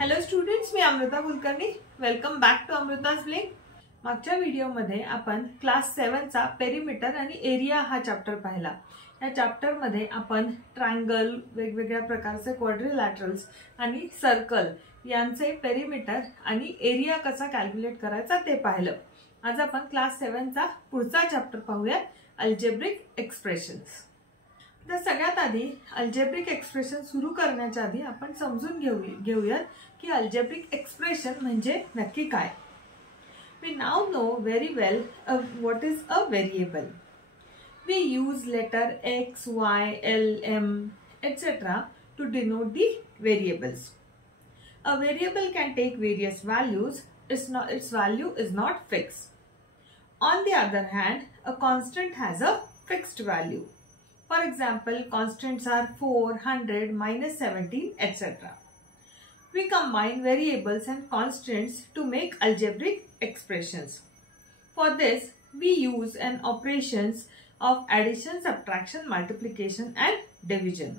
Hello students, मी Amruta Kulkarni. Welcome back to Amruta's blink. मागच्या व्हिडिओमध्ये आपण क्लास 7 चा पेरिमीटर आणि एरिया हा चॅप्टर पाहिला. या चॅप्टर मध्ये आपण ट्रायंगल, वेगवेगळ्या प्रकारचे क्वाड्रिलॅटरल्स आणि सर्कल यांचे पेरिमीटर आणि एरिया कसा कॅल्क्युलेट करायचा ते पाहिलं. आज आपण क्लास 7 चा पुढचा चॅप्टर पाहूया, अल्जेब्रिक एक्सप्रेशन्स. तर सगळ्यात आधी अल्जेब्रिक एक्सप्रेशन सुरू करण्याच्या आधी आपण समजून घेऊयात की अल्जेब्रिक एक्सप्रेशन म्हणजे नक्की काय. We now know very well what is a variable. We use letter X, Y, L, M, etc. to denote the variables. A variable can take various values. Its value is not fixed. On the other hand, a constant has a fixed value. For example, constants are 4, 100, -17, etc. We combine variables and constants to make algebraic expressions. For this, we use an operations of addition, subtraction, multiplication and division.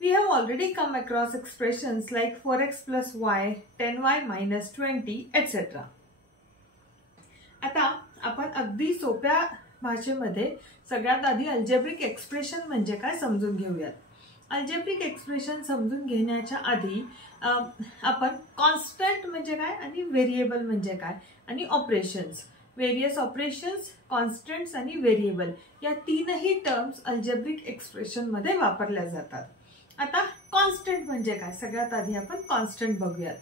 We have already come across expressions like 4x plus y, 10y minus 20, etc. आता आपण अगदी सोप्या भाषेमध्ये सगळ्यात आधी algebraic expression म्हणजे काय समजून घेऊयात. अल्जेब्रिक एक्सप्रेशन समजून घेण्याच्या आधी आपण कॉन्स्टंट म्हणजे काय आणि व्हेरिएबल म्हणजे काय आणि ऑपरेशन्स, व्हेरियस ऑपरेशन्स, कॉन्स्टंट्स आणि व्हेरिएबल या तीनही टर्म्स अल्जेब्रिक एक्सप्रेशन मध्ये वापरल्या जातात. आता कॉन्स्टंट म्हणजे काय, सगळ्यात आधी आपण कॉन्स्टंट बघूयात.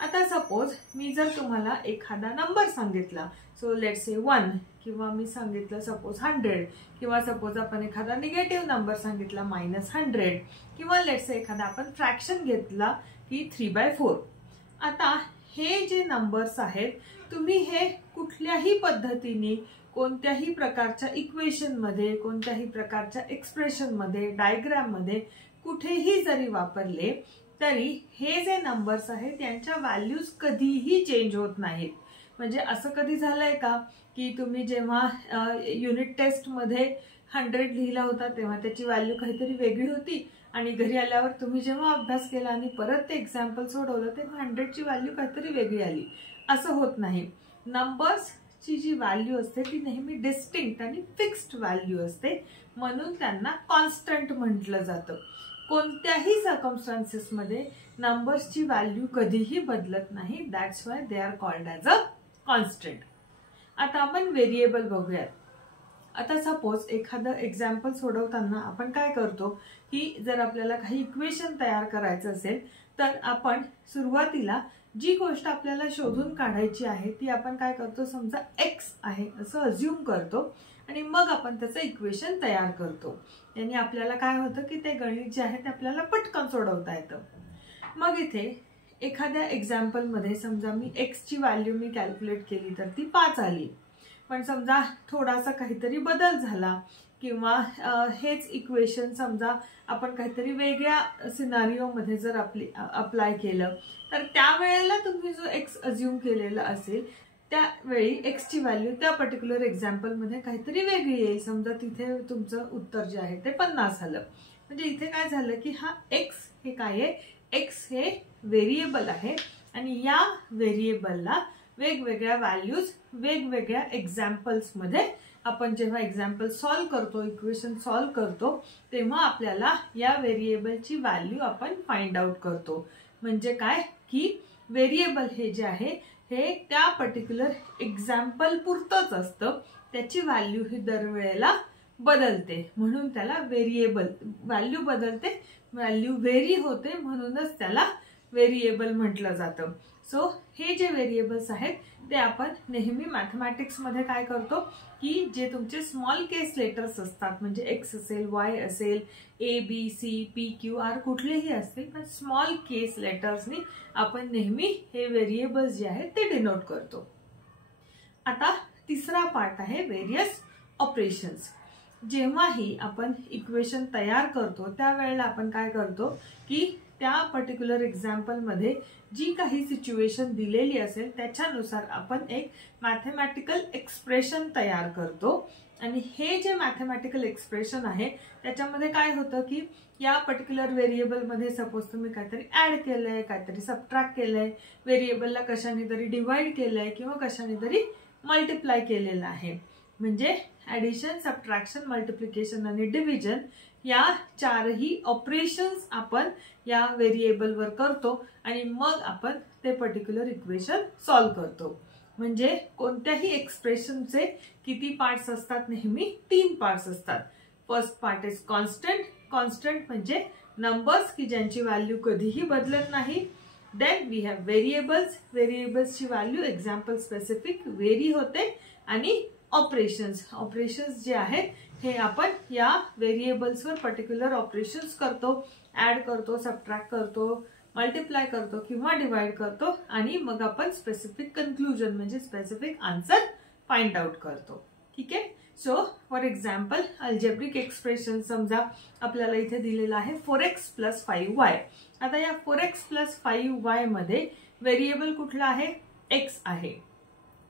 आता सपोज मी जर तुम्हाला एखादा नंबर सांगितला, सो लेट्स से 1, किंवा मी सांगितलं सपोज 100, किंवा सपोज आपण एखादा निगेटिव्ह नंबर सांगितला -100, किंवा लेट्स से एखादा आपण फ्रॅक्शन घेतला की 3/4. आता हे जे नंबर्स आहेत, तुम्ही हे कुठल्याही पद्धतीने कोणत्याही प्रकारच्या इक्वेशन मध्ये, कोणत्याही प्रकारच्या एक्सप्रेशन मध्ये, डायग्राम मध्ये कुठेही जरी वापरले तरी हे जे नंबर्स आहेत यांच्या व्हॅल्यूज कधीही चेंज होत नाहीत. म्हणजे असं कधी झालंय का की तुम्ही जेव्हा युनिट टेस्ट मध्ये 100 लिहिला होता तेव्हा त्याची व्हॅल्यू काहीतरी वेगळी होती आणि घरी आल्यावर तुम्ही जेव्हा अभ्यास केला आणि परत ते एक्झाम्पल सोडवलं तेव्हा 100 ची व्हॅल्यू काहीतरी वेगळी आली? असं होत नाही. नंबर्सची जी व्हॅल्यू असते ती नेहमी डिस्टिंक्ट आणि फिक्स्ड व्हॅल्यू असते, म्हणून त्यांना कॉन्स्टंट म्हटलं जातं. कोणत्याही सर्कमस्टान्सेस मध्ये नंबर्सची व्हॅल्यू कधीही बदलत नाही. That's why they are called as a constant. आता आपण व्हेरिएबल बघूयात. आता सपोज एखादं एक्झाम्पल सोडवताना आपण काय करतो की जर आपल्याला काही इक्वेशन तयार करायचं असेल तर आपण सुरुवातीला जी गोष्ट आपल्याला शोधून काढायची आहे ती आपण काय करतो, समजा x आहे असं अज्युम करतो आणि मग आपण त्याचं इक्वेशन तयार करतो. याने आपल्याला काय होतं की ते गणित जे आहे ते आपल्याला पटकन सोडवता येतं. मग इथे एखाद्या एक्झाम्पल मध्ये समजा मी x ची व्हॅल्यू मी कॅल्क्युलेट केली तर ती 5 आली, पण समजा थोडासा काहीतरी बदल झाला किंवा हेच इक्वेशन समजा आपण काहीतरी वेगळ्या सिनारिओ मध्ये जर अप्लाय केलं तर त्यावेळेला तुम्ही जो x अज्युम केलेला असेल त्यावेळी x ची व्हॅल्यू त्या पर्टिक्युलर एक्झाम्पल मध्ये काहीतरी वेगळी येईल. समजा तिथे तुमचं उत्तर जे आहे ते 50 आलं. म्हणजे इथे काय झालं की हा x हे काय आहे, x हे व्हेरिएबल आहे आणि या व्हेरिएबलला वेगवेगळ्या व्हॅल्यूज वेगवेगळ्या एक्झाम्पल्स मध्ये आपण जेव्हा एक्झाम्पल सॉल्व्ह करतो, इक्वेशन सॉल्व्ह करतो तेव्हा आपल्याला या व्हेरिएबलची व्हॅल्यू आपण फाइंड आउट करतो. म्हणजे काय की व्हेरिएबल हे जे आहे हे त्या पर्टिक्युलर एक्झाम्पल पुरतच असतं, त्याची व्हॅल्यू ही दरवेळेला बदलते म्हणून त्याला व्हेरिएबल, व्हॅल्यू बदलते, व्हॅल्यू व्हेरी होते म्हणूनच त्याला व्हेरिएबल म्हटलं जातं. सो हे जे व्हेरिएबल्स आहेत ते आपण नेहमी मॅथमॅटिक्स मध्ये काय करतो की जे तुमचे स्मॉल केस लेटर्स असतात, म्हणजे एक्स असेल, वाय असेल, A B C P Q R कुठलेही असतील, पण स्मॉल केस लेटर्सनी आपण नेहमी हे व्हेरिएबल्स जे आहेत ते डिनोट करतो. आता तिसरा पार्ट आहे व्हेरियस ऑपरेशन्स. जेव्हाही आपण इक्वेशन तयार करतो त्यावेळेला आपण काय करतो की त्या पर्टिक्युलर एक्झाम्पल मध्ये जी काही सिच्युएशन दिलेली असेल त्याच्यानुसार आपण एक मॅथमॅटिकल एक्सप्रेशन तयार करतो आणि हे जे मॅथमॅटिकल एक्सप्रेशन आहे त्याच्यामध्ये काय होतं की या पर्टिक्युलर व्हेरिएबल मध्ये सपोज तुम्ही काहीतरी ऍड केलंय, काहीतरी सबट्रॅक्ट केलंय, व्हेरिएबलला कशाने तरी डिवाइड केलंय किंवा कशाने तरी मल्टिप्लाय केलेलं आहे. म्हणजे ऍडिशन, सबट्रॅक्शन, मल्टिप्लिकेशन आणि डिव्हिजन या चारही ऑपरेशन्स आपण या व्हेरिएबलवर करतो आणि मग आपण ते पर्टिक्युलर इक्वेशन सॉल्व्ह करतो. म्हणजे कोणत्याही एक्सप्रेशनचे किती पार्ट्स असतात? नेहमी 3 पार्ट्स असतात. First part is constant. Constant म्हणजे नंबर्स की ज्यांची व्हॅल्यू कधीही बदलत नाही. Then we have variables. व्हेरिएबल्सची व्हॅल्यू एक्झाम्पल स्पेसिफिक व्हेरी होते. आणि ऑपरेशन्स. ऑपरेशन्स जे आहेत हे आपण या व्हेरिएबल्सवर पर्टिक्युलर ऑपरेशन्स करतो. ऍड करतो, सबट्रॅक्ट करतो, मल्टिप्लाय करतो किंवा डिवाइड करतो आणि मग आपण स्पेसिफिक कन्क्लुजन म्हणजे स्पेसिफिक आन्सर फाइंड आउट करतो. ठीक आहे. So for example algebraic expression समजा आपल्याला इथे दिलेलं आहे 4x + 5y. आता या 4x + 5y मध्ये व्हेरिएबल कुठला आहे? x आहे.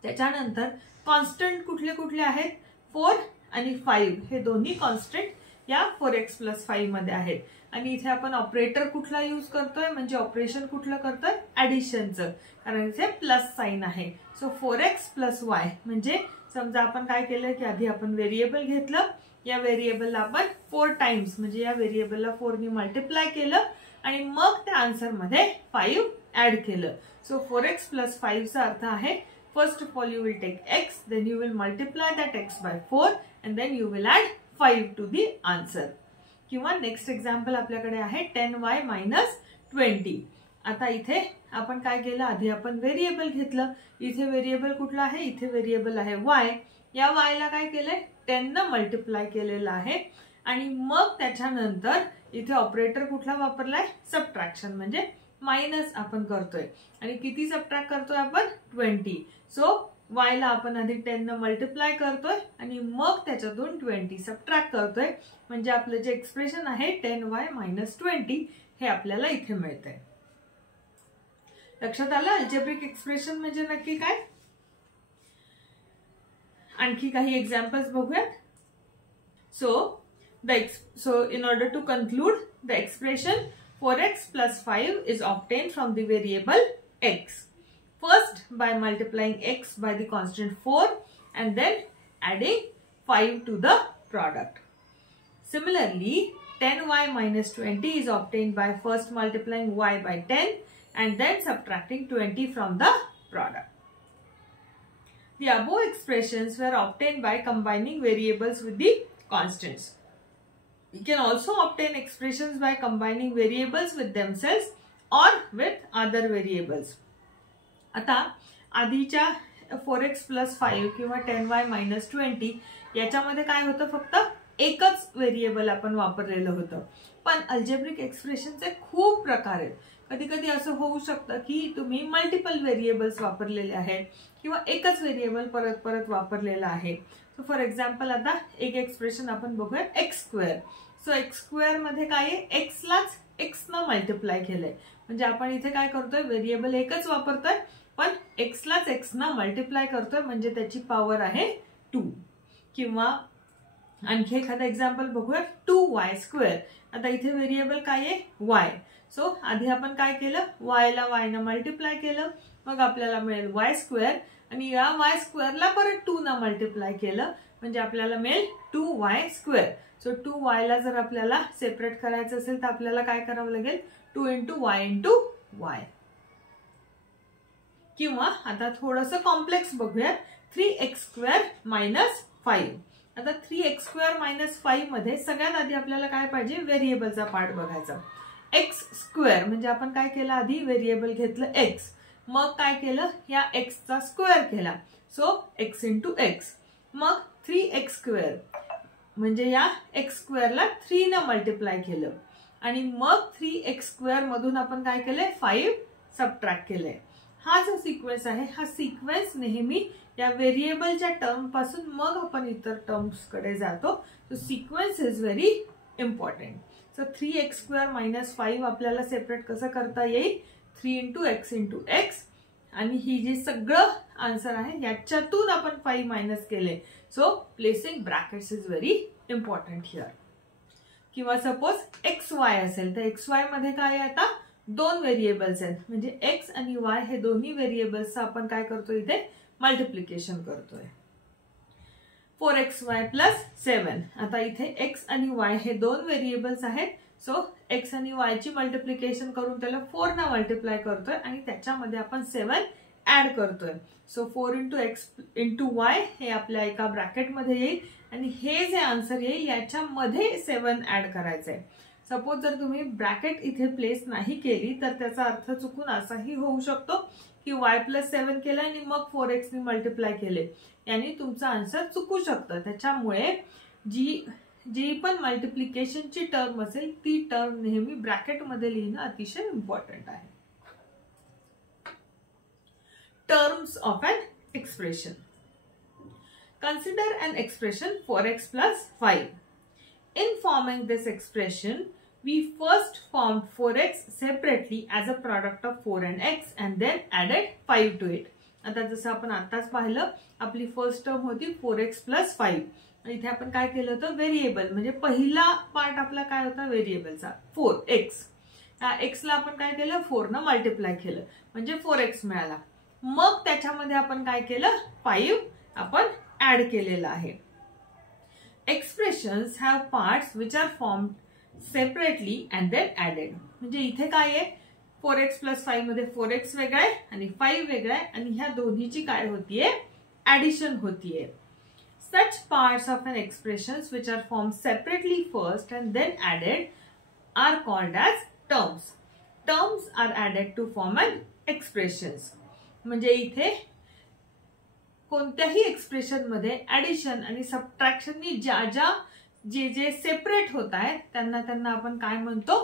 त्याच्यानंतर कॉन्स्टंट कुठले कुठले आहेत? 4 आणि 5 हे दोन्ही कॉन्स्टंट या 4x + 5 मध्ये आहेत. आणि इथे आपण ऑपरेटर कुठला यूज करतोय? म्हणजे ऑपरेशन कुठलं करतोय? ऍडिशनचं, कारण इथे प्लस साइन आहे. सो 4x + y म्हणजे समजा आपण काय केलं की आधी आपण व्हेरिएबल घेतलं. या व्हेरिएबलला आपण 4 टाइम्स म्हणजे या व्हेरिएबलला 4 ने मल्टिप्लाय केलं आणि मग त्या आन्सर मध्ये 5 ऍड केलं. सो 4x + 5 चा अर्थ आहे first of all you will take x, then you will multiply that x by 4 and then you will add 5 to the answer. किंवा नेक्स्ट एक्झाम्पल आपल्याकडे आहे 10y - 20. आता इथे आपण काय केलं? आधी आपण व्हेरिएबल घेतलं. इथे व्हेरिएबल कुठला आहे? इथे व्हेरिएबल आहे y. या y ला काय केलंय? 10 ने मल्टिप्लाय केलेलं आहे आणि मग त्याच्यानंतर इथे ऑपरेटर कुठला वापरलाय? सबट्रॅक्शन म्हणजे मायनस आपण करतोय. आणि किती सबट्रॅक्ट करतोय आपण? 20. सो y ला आपण आधी 10 ने मल्टिप्लाय करतोय आणि मग त्याच्यातून 20 सबट्रॅक्ट करतोय. म्हणजे आपलं जे एक्सप्रेशन आहे 10y - 20 हे आपल्याला इथे मिळतंय. लक्षात आलं? अल्जेब्रिक एक्सप्रेशन म्हणजे नक्की काय? आणखी काही एक्झाम्पल्स बघूयात. So in order to conclude the expression 4x + 5 is obtained from the variable x. First by multiplying x by the constant 4 and then adding 5 to the product. Similarly, 10y - 20 is obtained by first multiplying y by 10 and then subtracting 20 from the product. The above expressions were obtained by combining variables with the constants. We can also obtain expressions by combining variables with themselves or with other variables. आता आधीच्या 4x + 5 किंवा 10y - 20 याच्यामध्ये काय होतं? फक्त एकच variable आपण वापरलेलं होतं. पण अल्जेब्रिक एक्सप्रेशनचे खूप प्रकार आहेत. कधी कधी असं होऊ शकतं की तुम्ही मल्टिपल व्हेरिएबल्स वापरलेले आहेत किंवा एकच व्हेरिएबल परत परत वापरलेला आहे. सो फॉर एक्झाम्पल आता एक एक्सप्रेशन आपण बघूया x². सो x² मध्ये काय आहे? x लाच x न मल्टिप्लाय केलंय. म्हणजे आपण इथे काय करतोय? व्हेरिएबल एकच वापरतोय पण x लाच x न मल्टिप्लाय करतोय म्हणजे त्याची पॉवर आहे 2. किंवा आणखी एखादा एक्झाम्पल बघूया 2y². आता इथे व्हेरिएबल काय आहे? y. सो आधी आपण काय केलं? y ला y न मल्टिप्लाय केलं. मग आपल्याला मिळेल y² आणि या y² ला परत 2 न मल्टिप्लाय केलं म्हणजे आपल्याला मिळेल 2y². सो 2y ला जर आपल्याला सेपरेट करायचं असेल तर आपल्याला काय करावं लागेल? 2 × y × y. किंवा आता थोडंसं कॉम्प्लेक्स बघूया 3x² - 5. आता 3x² - 5 मध्ये सगळ्यात आधी आपल्याला काय पाहिजे? व्हेरिएबलचा पार्ट बघायचा. x² म्हणजे आपण काय केलं? आधी व्हेरिएबल घेतलं x. मग काय केलं? या x चा स्क्वेअर केला. So x × x. मग 3x² म्हणजे या x² ला 3 न मल्टिप्लाय केलं आणि मग 3x² मधून आपण काय केलंय? 5 सबट्रॅक्ट केलंय. हा जो सिक्वेन्स आहे हा सिक्वेन्स नेहमी या व्हेरिएबलच्या टर्म पासून मग आपण इतर टर्म्स कडे जातो. So sequence is very important. So 3x² - 5 आपल्याला सेपरेट कसं करता येईल? 3 × x × x आणि ही जी सगळं आन्सर आहे याच्यातून आपण 5 मायनस केले. So placing brackets is very important here. किंवा सपोज XY असेल तर XY मध्ये काय आहे, आता 2 व्हेरिएबल्स आहेत, म्हणजे X आणि Y हे दोन्ही व्हेरिएबल्सचं आपण काय करतो, इथे मल्टिप्लिकेशन करतोय. 4XY plus 7. आता इथे X आणि Y हे 2 व्हेरिएबल्स आहेत. सो X आणि Y ची मल्टिप्लिकेशन करून त्याला 4 ने मल्टिप्लाय करतोय आणि त्याच्यामध्ये आपण 7 ऍड करतोय. So 4 into X into Y हे आपल्या एका ब्रॅकेट मध्ये येईल आणि हे जे आन्सर येईल याच्यामध्ये 7 ऍड करायचंय. सपोज जर तुम्ही ब्रॅकेट इथे प्लेस नाही केली तर त्याचा अर्थ चुकून असाही होऊ शकतो की Y प्लस 7 केलं आणि मग 4X ने मल्टिप्लाय केले, यानी तुमचा आन्सर चुकू शकतं. त्याच्यामुळे जी पण मल्टिप्लिकेशनची टर्म असेल ती टर्म नेहमी ब्रॅकेट मध्ये लिहिणं अतिशय इम्पॉर्टंट आहे. Terms of an expression. Consider an expression 4x plus 5. In forming this expression, we first formed 4x separately as a product of 4 and x and then added 5 to it. आता जसं आपण आताच पाहिलं, आपली फर्स्ट टर्म होती 4x plus 5. इथे आपण काय केलं होतं, व्हेरिएबल म्हणजे पहिला पार्ट आपला काय होता व्हेरिएबलचा 4x. या x ला आपण काय केलं 4 ने मल्टिप्लाय केलं म्हणजे 4x मिळाला. मग त्याच्यामध्ये आपण काय केलं 5 आपण ऍड केलेला आहे. Expressions have parts which are formed separately and then added. म्हणजे इथे काय आहे 4x प्लस 5 मध्ये 4x वेगळा आहे आणि 5 वेगळा आहे आणि ह्या दोन्हीची काय होतीये ऍडिशन होतीये. Such parts of an expressions which are formed separately first and then added are called as terms. Terms are added to form an expressions. म्हणजे इथे कोणत्याही एक्सप्रेशन मध्ये ऍडिशन आणि सबट्रॅक्शननी जे सेपरेट होत आहेत त्यांना आपण काय म्हणतो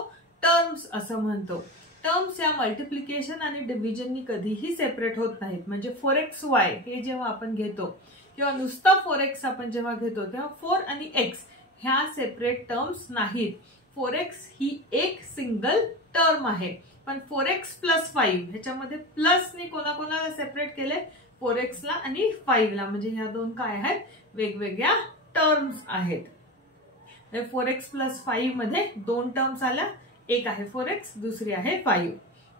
टर्म्स असं म्हणतो. टर्म्स या मल्टिप्लिकेशन आणि डिव्हिजननी कधीही सेपरेट होत नाहीत. म्हणजे 4XY हे जेव्हा आपण घेतो किंवा नुसतं 4x आपण जेव्हा घेतो तेव्हा 4 आणि x ह्या सेपरेट टर्म्स नाहीत. 4x ही एक सिंगल टर्म आहे. पण 4x प्लस 5 ह्याच्यामध्ये प्लसने कोणाकोणाला सेपरेट केले 4x ला आणि 5 ला. म्हणजे ह्या दोन काय आहेत वेगवेगळ्या टर्म्स आहेत. 4x प्लस 5 मध्ये 2 टर्म्स आल्या, एक आहे 4x दुसरी आहे 5.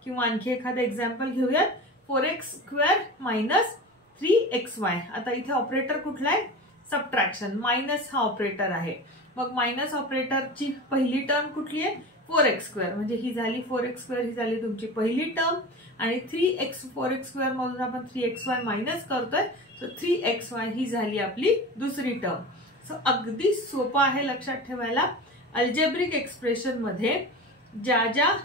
किंवा आणखी एखादं एक्झाम्पल घेऊयात 4x स्क्वेअर मायनस 3xy. आता इथे ऑपरेटर कुठला आहे सबट्रॅक्शन, मायनस हा ऑपरेटर आहे. मग मायनस ऑपरेटरची पहिली टर्म कुठली आहे 4x स्क्वेअर. म्हणजे ही झाली 4x स्क्वेअर ही झाली तुमची पहिली टर्म आणि 4x स्क्वेअर मधून आपण 3xy मायनस करतोय. सो 3xy ही झाली आपली दुसरी टर्म. सो अगदी सोपं आहे लक्षात ठेवायला. अल्जेब्रिक एक्सप्रेशन मध्ये ज्या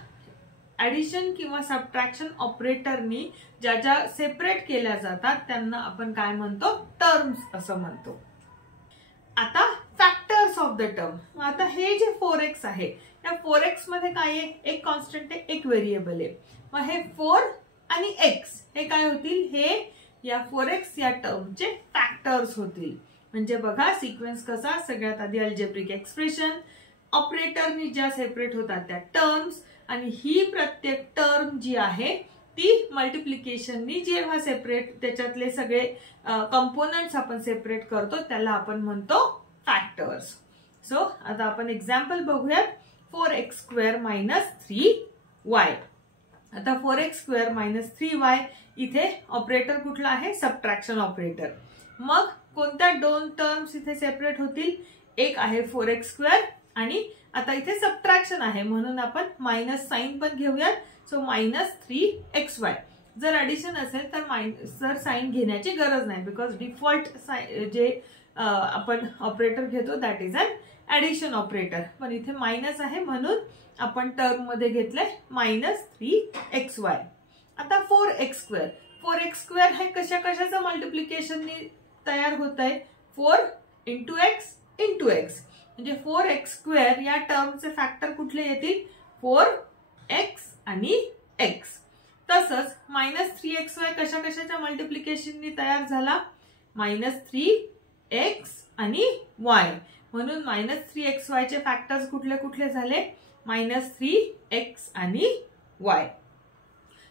ऍडिशन किंवा सबट्रॅक्शन ऑपरेटरनी ज्या सेपरेट केल्या जातात त्यांना आपण काय म्हणतो टर्म्स असं म्हणतो. आता फॅक्टर्स ऑफ द टर्म. आता हे जे 4x आहे या 4x मध्ये काय आहे एक कॉन्स्टंट आहे एक व्हेरिएबल आहे. मग हे 4 आणि x हे काय होतील हे या 4x या टर्मचे फॅक्टर्स होतील. म्हणजे बघा सिक्वेन्स कसा, सगळ्यात आधी अल्जेब्रिक एक्सप्रेशन, ऑपरेटरनी ज्या सेपरेट होतात त्या टर्म्स आणि ही प्रत्येक टर्म जी आहे ती मल्टिप्लिकेशननी जेव्हा सेपरेट त्याच्यातले सगळे कंपोनंट्स आपण सेपरेट करतो त्याला आपण म्हणतो फॅक्टर्स. सो आता आपण एक्झाम्पल बघूयात 4x स्क्वेअर मायनस 3y. आता 4x स्क्वेअर मायनस 3y इथे ऑपरेटर कुठला आहे सबट्रॅक्शन ऑपरेटर. मग कोणत्या दोन टर्म्स इथे सेपरेट होतील, एक आहे 4x स्क्वेअर आणि आता इथे सबट्रॅक्शन आहे म्हणून आपण मायनस साइन पण घेऊयात. So minus 3xy. जर ऍडिशन असेल तर साइन घेण्याची गरज नाही बिकॉज डिफॉल्ट जे आपण ऑपरेटर घेतो that is an addition operator. पण इथे मायनस आहे म्हणून आपण टर्म मध्ये घेतलंय मायनस 3xy. आता 4x स्क्वेअर. 4x स्क्वेअर हे कशाचं मल्टिप्लिकेशननी तयार होत आहे 4 इंटू एक्स इंटू एक्स. म्हणजे 4x स्क्वेअर या टर्मचे फॅक्टर कुठले येतील 4x आणि x. तसंच मायनस 3xy कशाच्या मल्टिप्लिकेशननी तयार झाला मायनस 3x आणि y. म्हणून मायनस 3xy चे फॅक्टर्स कुठले कुठले झाले मायनस 3x आणि y.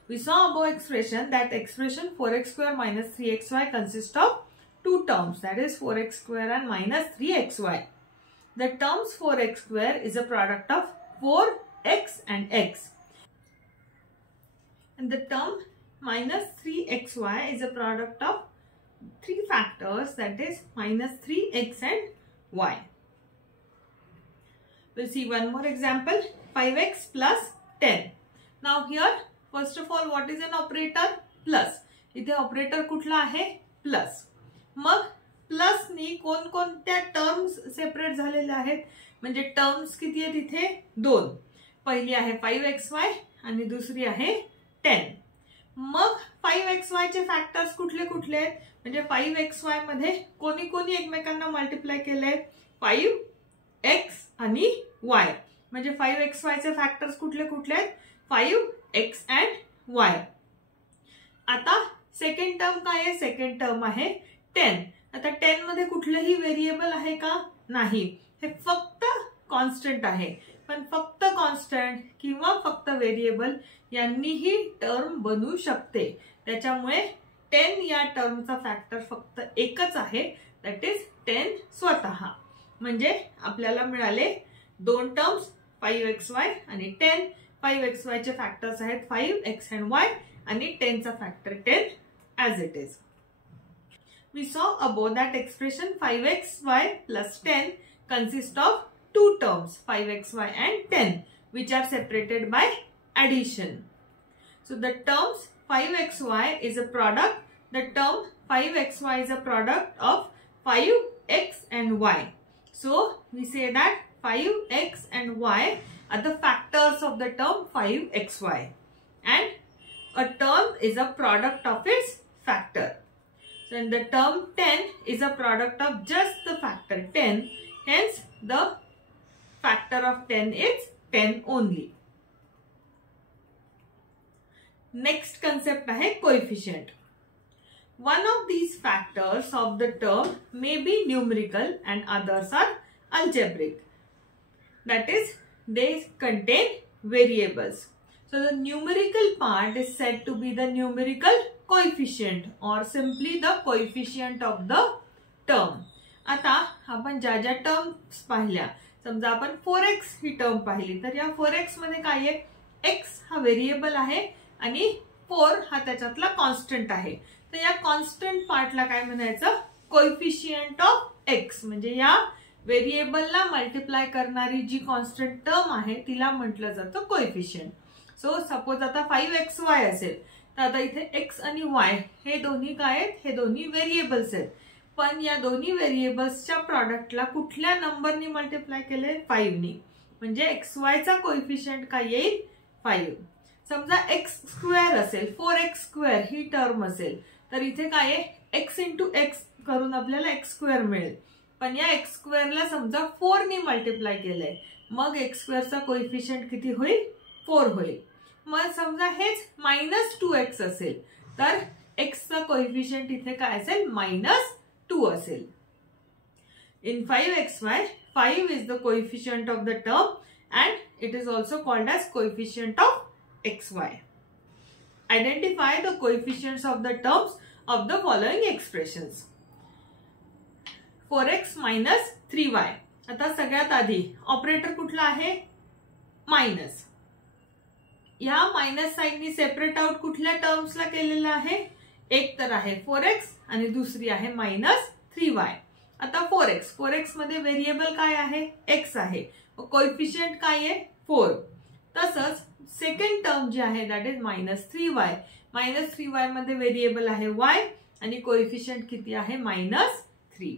We saw above expression that expression 4x square minus 3xy consists of two terms, that is 4x square and minus 3xy. The terms 4x square is a product of 4x and x. And the term minus 3xy is a product of three factors, that is minus 3x and y. We'll see one more example, 5x plus 10. Now here first of all what is an operator? Plus. इथे operator कुठला आहे? Plus. मग plus नी कोणकोणत्या terms separate झालेल्या आहेत? म्हणजे terms किती आहेत इथे? दोन. पहिली आहे 5xy आणि दुसरी आहे 10. मग 5xy चे फॅक्टर्स कुठले कुठले आहेत? म्हणजे 5xy मध्ये कोणी कोणी एकमेकांना मल्टिप्लाय केले? 5x आणि y. म्हणजे 5xy चे फॅक्टर्स कुठले कुठले आहेत? 5x and y. आता सेकंड टर्म काय आहे? सेकंड टर्म आहे 10. आता 10 मध्ये कुठलंही व्हेरिएबल आहे का? नाही. हे फक्त कॉन्स्टंट आहे. पण फक्त कॉन्स्टंट किंवा फक्त व्हेरिएबल यांनीही टर्म बनू शकते. त्याच्यामुळे 10 या टर्मचा फॅक्टर फक्त एकच आहे, दॅट इज 10 स्वतः. म्हणजे आपल्याला मिळाले दोन टर्म्स 5xy आणि 10. 5xy चे फॅक्टर्स आहेत 5x and y आणि 10 चा factor 10 as it is. We saw above that expression 5xy plus 10 consists of two terms 5xy and 10 which are separated by addition. So the terms 5xy is a product. The term 5xy is a product of 5x and y. So we say that 5x and y are the factors of the term 5xy, and a term is a product of its factor. So the term 10 is a product of just the factor 10, hence the factor of 10 is 10 only. Next concept है coefficient. One of these factors of the term may be numerical and others are algebraic. That is, they contain variables. So the numerical part is said to be the numerical coefficient or simply the coefficient of the term. आता आपण ज्या ज्या terms पाहिल्या, समजा आपण 4x ही term पाहिली, तर या 4x मध्ये काय आहे? x हा व्हेरिएबल आहे आणि 4 हा त्याच्यातला कॉन्स्टंट आहे. तर या कॉन्स्टंट पार्टला काय म्हणायचं? Coefficient of x. म्हणजे या व्हेरिएबलला मल्टिप्लाय करणारी जी कॉन्स्टंट टर्म आहे तिला म्हटलं जातं कोएफिशिएंट. सो सपोज आता 5xy असेल, तर आता इथे x आणि y हे दोन्ही काय आहेत? हे दोन्ही व्हेरिएबल्स आहेत. पण या दोन्ही व्हेरिएबल्सच्या प्रॉडक्टला कुठल्या नंबरनी मल्टिप्लाय केले? 5 नी. म्हणजे xy चा कोएफिशिएंट काय येईल? 5. समजा x स्क्वेअर असेल, 4x स्क्वेअर ही टर्म असेल, तर इथे काय आहे? x इंटू x करून आपल्याला x स्क्वेअर मिळेल. पण या x स्क्वेअरला समजा 4 नी मल्टिप्लाय केलंय, मग x स्क्वेअरचा कोएफिशिएंट किती होईल? 4 होईल. मग समजा हेच -2x असेल, तर x चा कोएफिशिएंट इथे काय असेल? -2 असेल. In 5xy, 5 is the coefficient of the term and it is also called as coefficient of xy. Identify the coefficients of the terms of the following expressions. 4x minus 3y. आता सगळ्यात आधी operator कुठला आहे? Minus. या minus साइननी separate out कुठल्या टर्म्सला केलेलं आहे? एक तर आहे 4x आणि दुसरी आहे -3y. आता 4x मध्ये व्हेरिएबल काय आहे? x आहे. कोएफिशिएंट काय आहे? 4. तसंच सेकंड टर्म जी आहे दॅट इज -3y. -3y मध्ये व्हेरिएबल आहे y आणि कोएफिशिएंट किती आहे? -3.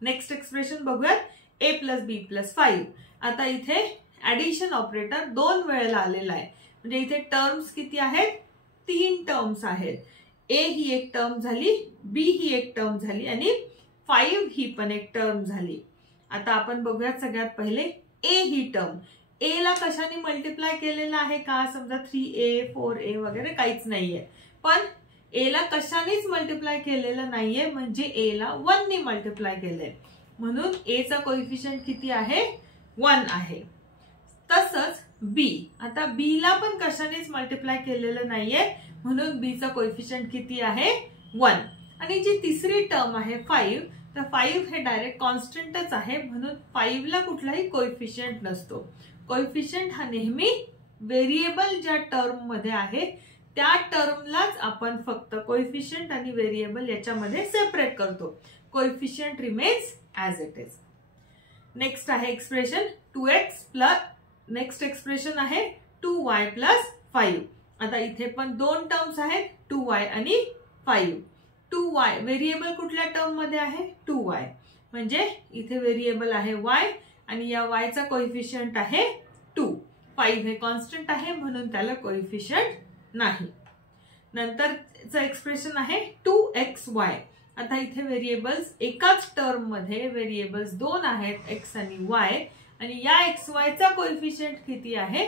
नेक्स्ट एक्सप्रेशन बघूयात, a + b + 5. आता इथे ऍडिशन ऑपरेटर 2 वेळेला आलेला आहे. म्हणजे इथे टर्म्स किती आहेत? 3 टर्म्स आहेत. a ही एक टर्म झाली, b ही एक टर्म झाली आणि 5 ही पण एक टर्म झाली. आता आपण बघूयात सगळ्यात पहिले a ही टर्म. a ला कशाने मल्टिप्लाय केलेला आहे का? समजा 3a 4a वगैरे काहीच नाहीये. पण a ला कशानेच मल्टिप्लाय केलेलं नाहीये, म्हणजे a ला 1 ने मल्टिप्लाय केलंय. म्हणून a चा कोएफिशिएंट किती आहे? 1 आहे. तसंच बी. आता बी ला पण कशानेच मल्टिप्लाय केलेलं नाहीये म्हणून बी चा कोएफिशियंट किती आहे 1. आणि जी तिसरी टर्म आहे 5, तर 5 हे डायरेक्ट कॉन्स्टंटच आहे म्हणून 5 ला कुठलाही कोएफिशियंट नसतो. कोएफिशियंट हा नेहमी व्हेरिएबल ज्या टर्म मध्ये आहे त्या टर्मलाच आपण फक्त कोएफिशियंट आणि व्हेरिएबल याच्यामध्ये सेपरेट करतो. Coefficient remains as it is. Next आहे expression 2x plus, next expression आहे 2y प्लस 5. आता इथे पण दोन टर्म्स आहेत 2y आणि 5. 2y व्हेरिएबल कुठल्या टर्म मध्ये आहे 2y, म्हणजे इथे व्हेरिएबल आहे y आणि या y चा कोएफिशियंट आहे 2. 5 हे कॉन्स्टंट आहे म्हणून त्याला कोएफिशियंट नाही. नंतरचं एक्सप्रेशन आहे 2xy. आता इथे व्हेरिएबल्स एकाच टर्म मध्ये व्हेरिएबल्स दोन आहेत x आणि y आणि या xy चा कोएफिशियंट किती आहे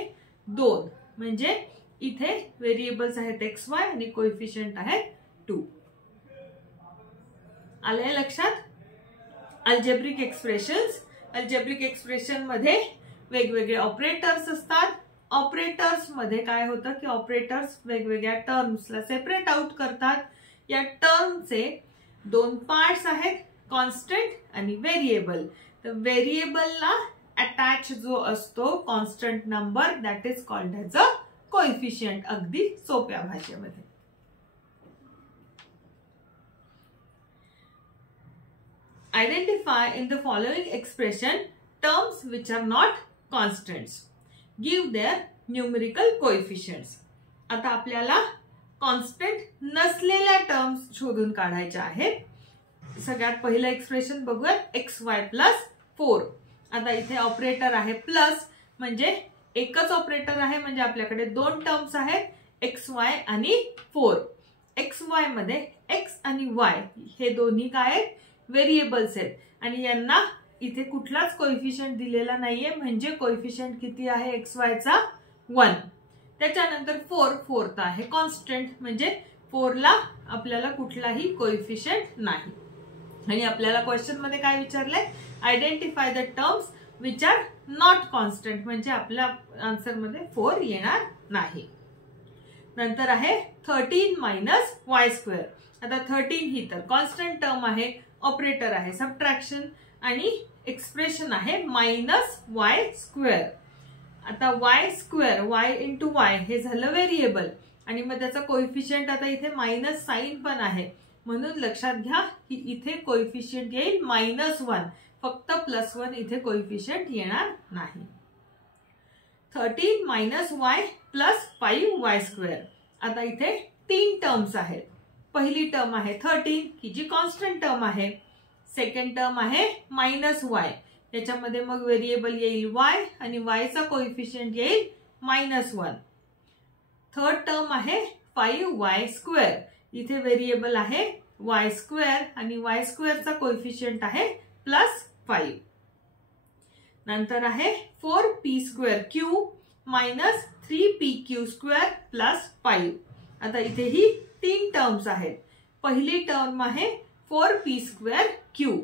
2, म्हणजे इथे व्हेरिएबल्स आहेत xy आणि कोएफिशियंट आहे 2. आले लक्षात? Algebraic expressions. अल्जेब्रिक एक्सप्रेशन मध्ये वेगवेगळे ऑपरेटर्स असतात. ऑपरेटर्स मध्ये काय होतं की ऑपरेटर्स वेगवेगळ्या टर्म्सला सेपरेट आउट करतात. या टर्मचे दोन पार्ट्स आहेत, कॉन्स्टंट आणि व्हेरिएबल. तर व्हेरिएबलला अटॅच जो असतो constant number that is called as a coefficient, अगदी सोप्या भाषेमध्ये. Identify in the following expression terms which are not constants. Give their numerical coefficients. आता आपल्याला कॉन्स्टंट नसलेल्या टर्म्स शोधून काढायच्या आहेत. सगळ्यात पहिलं एक्सप्रेशन बघूयात xy प्लस 4. आता इथे ऑपरेटर आहे प्लस, म्हणजे एकच ऑपरेटर आहे म्हणजे आपल्याकडे दोन टर्म्स आहेत xy आणि 4. xy मध्ये x आणि y हे दोन्ही काय आहेत व्हेरिएबल्स आहेत आणि यांना इथे कुठलाच कोएफिशियंट दिलेला नाहीये म्हणजे कोएफिशियंट किती आहे xy चा 1. त्याच्यानंतर 4 आहे कॉन्स्टंट म्हणजे 4 ला आपल्याला कुठलाही कोएफिशियंट नाही. आणि आपल्याला क्वेश्चन मध्ये काय विचारलंय, identify the terms which are not constant, म्हणजे आपल्या आन्सर मध्ये 4 येणार नाही. नंतर आहे 13 मायनस y स्क्वेअर. आता 13 ही तर कॉन्स्टंट टर्म आहे, ऑपरेटर आहे सबट्रॅक्शन आणि एक्सप्रेशन आहे मायनस y स्क्वेअर. आता y square y into y हे झालं व्हेरिएबल आणि मग त्याचा कोएफिशियंट आता इथे मायनस साइन पण आहे म्हणून लक्षात घ्या की इथे कोएफिशियंट येईल -1, फक्त +1 इथे कोएफिशियंट येणार नाही. 13 minus y plus 5y square. आता इथे तीन टर्म्स आहेत. पहिली टर्म आहे 13 ही जी कॉन्स्टंट टर्म आहे. सेकंड टर्म आहे -y, त्याच्यामध्ये मग व्हेरिएबल येईल y आणि y चा कोएफिशियंट येईल -1. थर्ड टर्म आहे 5y स्क्वेअर. इथे व्हेरिएबल आहे y स्क्वेअर आणि y स्क्वेअर चा कोएफिशियंट आहे +5. नंतर आहे 4p square Q minus 3pq square plus 5. आता इथे ही तीन टर्म्स आहेत. पहिली टर्म आहे 4p स्क्वेअर क्यू.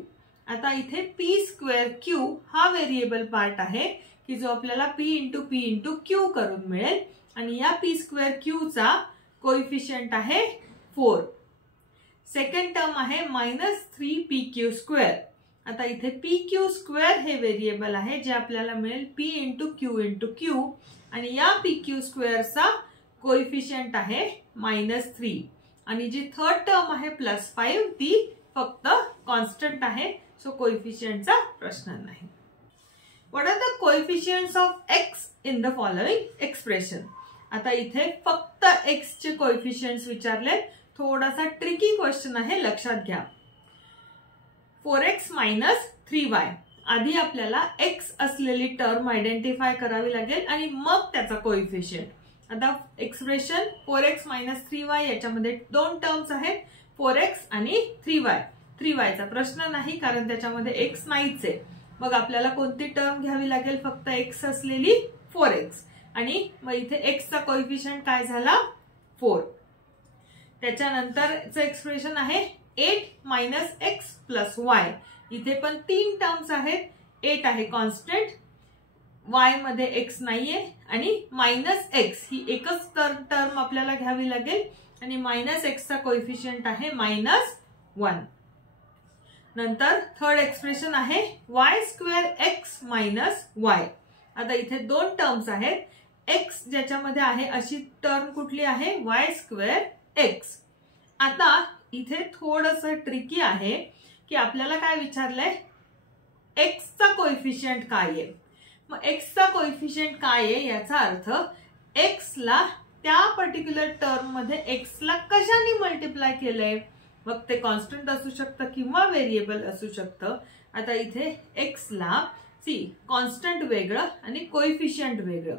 आता इथे p स्क्वेअर क्यू हा व्हेरिएबल पार्ट आहे की जो आपल्याला p इंटू q करून मिळेल आणि या p स्क्वेअर क्यू चा कोएफिशियंट आहे 4. सेकंड टर्म आहे -3pq स्क्वेअर. आता इथे pq स्क्वेअर हे व्हेरिएबल आहे जे आपल्याला मिळेल p इंटू q आणि या pq स्क्वेअरचा कोएफिशियंट आहे -3 आणि जी थर्ड टर्म आहे +5 ती फक्त कॉन्स्टंट आहे, सो कोएफिशियंटचा प्रश्न नाही. What are the coefficients of x in the following expression. आता इथे फक्त x चे कोएफिशियंट्स विचारले. थोडासा ट्रिकी क्वेश्चन आहे, लक्षात घ्या. 4x minus 3y. आधी आपल्याला x असलेली टर्म आयडेंटिफाय करावी लागेल आणि मग त्याचा कोएफिशियंट. आता एक्सप्रेशन 4x मायनस 3y याच्यामध्ये दोन टर्म्स आहेत 4x आणि 3y. 3y चा प्रश्न नाही कारण त्याच्यामध्ये x नाहीच आहे. मग आपल्याला कोणती टर्म घ्यावी लागेल, फक्त x असलेली 4x आणि मग इथे x चा कोएफिशियंट काय झाला 4. त्याच्यानंतरचं एक्सप्रेशन आहे 8 मायनस x प्लस y. इथे पण तीन टर्म्स आहेत. 8 आहे कॉन्स्टंट, y मध्ये x नाहीये आणि मायनस x ही एकच टर्म आपल्याला घ्यावी लागेल आणि मायनस x चा कोएफिशियंट आहे -1. नंतर थर्ड एक्सप्रेशन आहे y²x - y. आता इथे दोन टर्म्स आहेत. x ज्याच्यामध्ये आहे अशी टर्म कुठली आहे y²x. आता इथे थोडंसं ट्रिकी आहे की आपल्याला काय विचारलंय x चा कोएफिशियंट काय आहे. मग x चा कोएफिशियंट काय आहे याचा अर्थ x ला त्या पर्टिक्युलर टर्म मध्ये x ला कशाने मल्टिप्लाय केलंय. मग ते कॉन्स्टंट असू शकतं किंवा व्हेरिएबल असू शकतं. आता इथे x ला कॉन्स्टंट वेगळं आणि कोएफिशियंट वेगळं.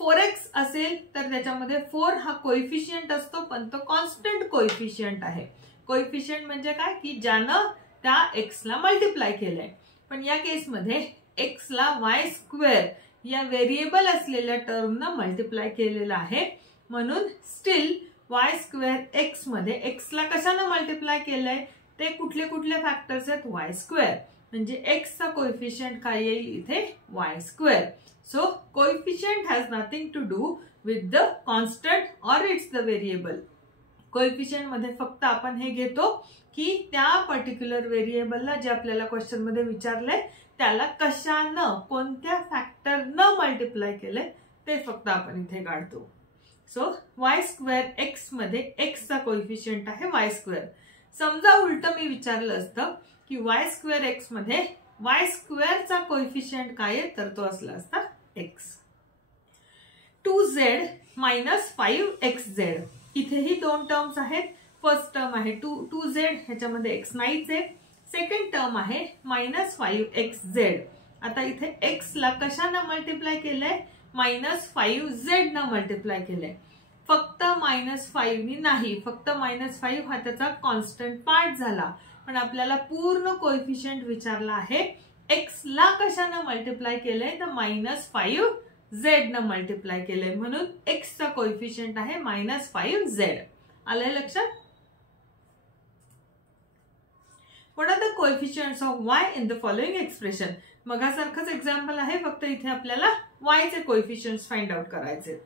4x असेल तर त्याच्यामध्ये 4 हा कोएफिशियंट असतो पण तो कॉन्स्टंट कोएफिशियंट आहे. कोएफिशियंट म्हणजे काय की ज्यानं त्या x ला मल्टिप्लाय केलंय. पण या केसमध्ये x ला y² या व्हेरिएबल असलेल्या टर्मनं मल्टिप्लाय केलेलं आहे. म्हणून स्टील y²x मध्ये x ला कशानं मल्टिप्लाय केलंय ते कुठले कुठले फॅक्टर्स आहेत y². म्हणजे x चा कोएफिशियंट काय येईल इथे y². So coefficient has nothing to do with the constant or it's the variable. Coefficient मध्ये फक्त आपण हे घेतो की त्या पर्टिक्युलर व्हेरिएबलला जे आपल्याला क्वेश्चन मध्ये विचारलंय त्याला कशानं कोणत्या फॅक्टरनं मल्टिप्लाय केलंय ते फक्त आपण इथे काढतो. सो y²x मध्ये x चा कोएफिशियंट आहे y². समजा उलट मी विचारलं असतं की y²x मध्ये y² चा कोएफिशियंट काय आहे तर तो असला असता x. 2z - 5xz. इथेही दोन टर्म्स आहेत. फर्स्ट टर्म आहे 2z ह्याच्यामध्ये x नाहीच आहे. सेकंड टर्म आहे -5xz. आता इथे x ला कशानं मल्टिप्लाय केलंय -5z न मल्टिप्लाय केलंय. फक्त -5 नी नाही, फक्त -5 हा त्याचा कॉन्स्टंट पार्ट झाला. पण आपल्याला पूर्ण कोएफिशियंट विचारला आहे. x ला कशानं मल्टिप्लाय केलंय तर -5z न मल्टिप्लाय केलंय. म्हणून x चा कोएफिशियंट आहे -5z. आलंय लक्षात. What are the coefficients of y in the following expression? मगासारखंच एक्झाम्पल आहे फक्त इथे आपल्याला y चे कोएफिशियंट्स फाइंड आउट करायचे.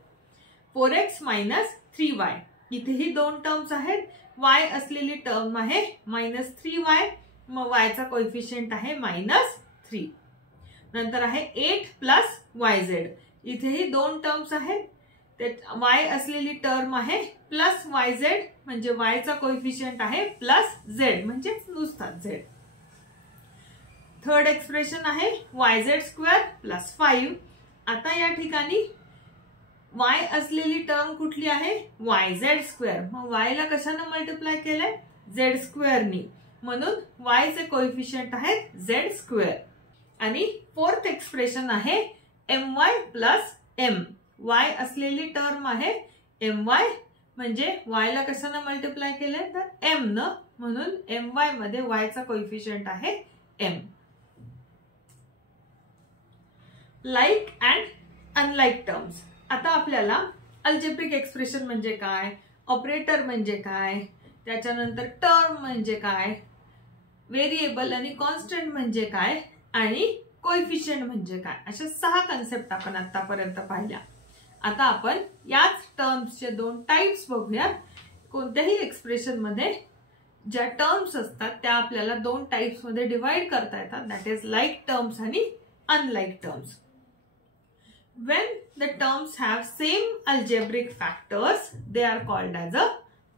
4x - 3y. इथेही दोन टर्म्स आहेत. y असलेली टर्म आहे -3y. मग y चा कोएफिशियंट आहे -3. नंतर आहे 8 + yz. इथेही दोन टर्म्स आहेत. y असलेली टर्म आहे +yz म्हणजे y चा कोएफिशियंट आहे +z म्हणजे नुसता z. थर्ड एक्सप्रेशन आहे yz² + 5. आता या ठिकाणी y असलेली टर्म कुठली आहे yz². मग y ला कशानं मल्टिप्लाय केलंय z² नी. म्हणून y चे कोएफिशियंट आहे z². आणि फोर्थ एक्सप्रेशन आहे my + m. y असलेली टर्म आहे my म्हणजे y ला कशानं मल्टिप्लाय केलंय तर m न. म्हणून my मध्ये y चा कोएफिशियंट आहे m. Like and unlike terms. आता आपल्याला अल्जेब्रिक एक्सप्रेशन म्हणजे काय, ऑपरेटर म्हणजे काय, त्याच्यानंतर टर्म म्हणजे काय, व्हेरिएबल आणि कॉन्स्टंट म्हणजे काय आणि कोएफिशियंट म्हणजे काय, अशा 6 कन्सेप्ट आपण आतापर्यंत पाहिल्या. आता आपण याच टर्म्सचे दोन टाइप्स बघूया. कोणत्याही एक्सप्रेशन मध्ये ज्या टर्म्स असतात त्या आपल्याला दोन टाइप्स मध्ये डिवाइड करता येतात. दॅट इज लाईक टर्म्स आणि unlike terms. When the terms have same algebraic factors, they are called as a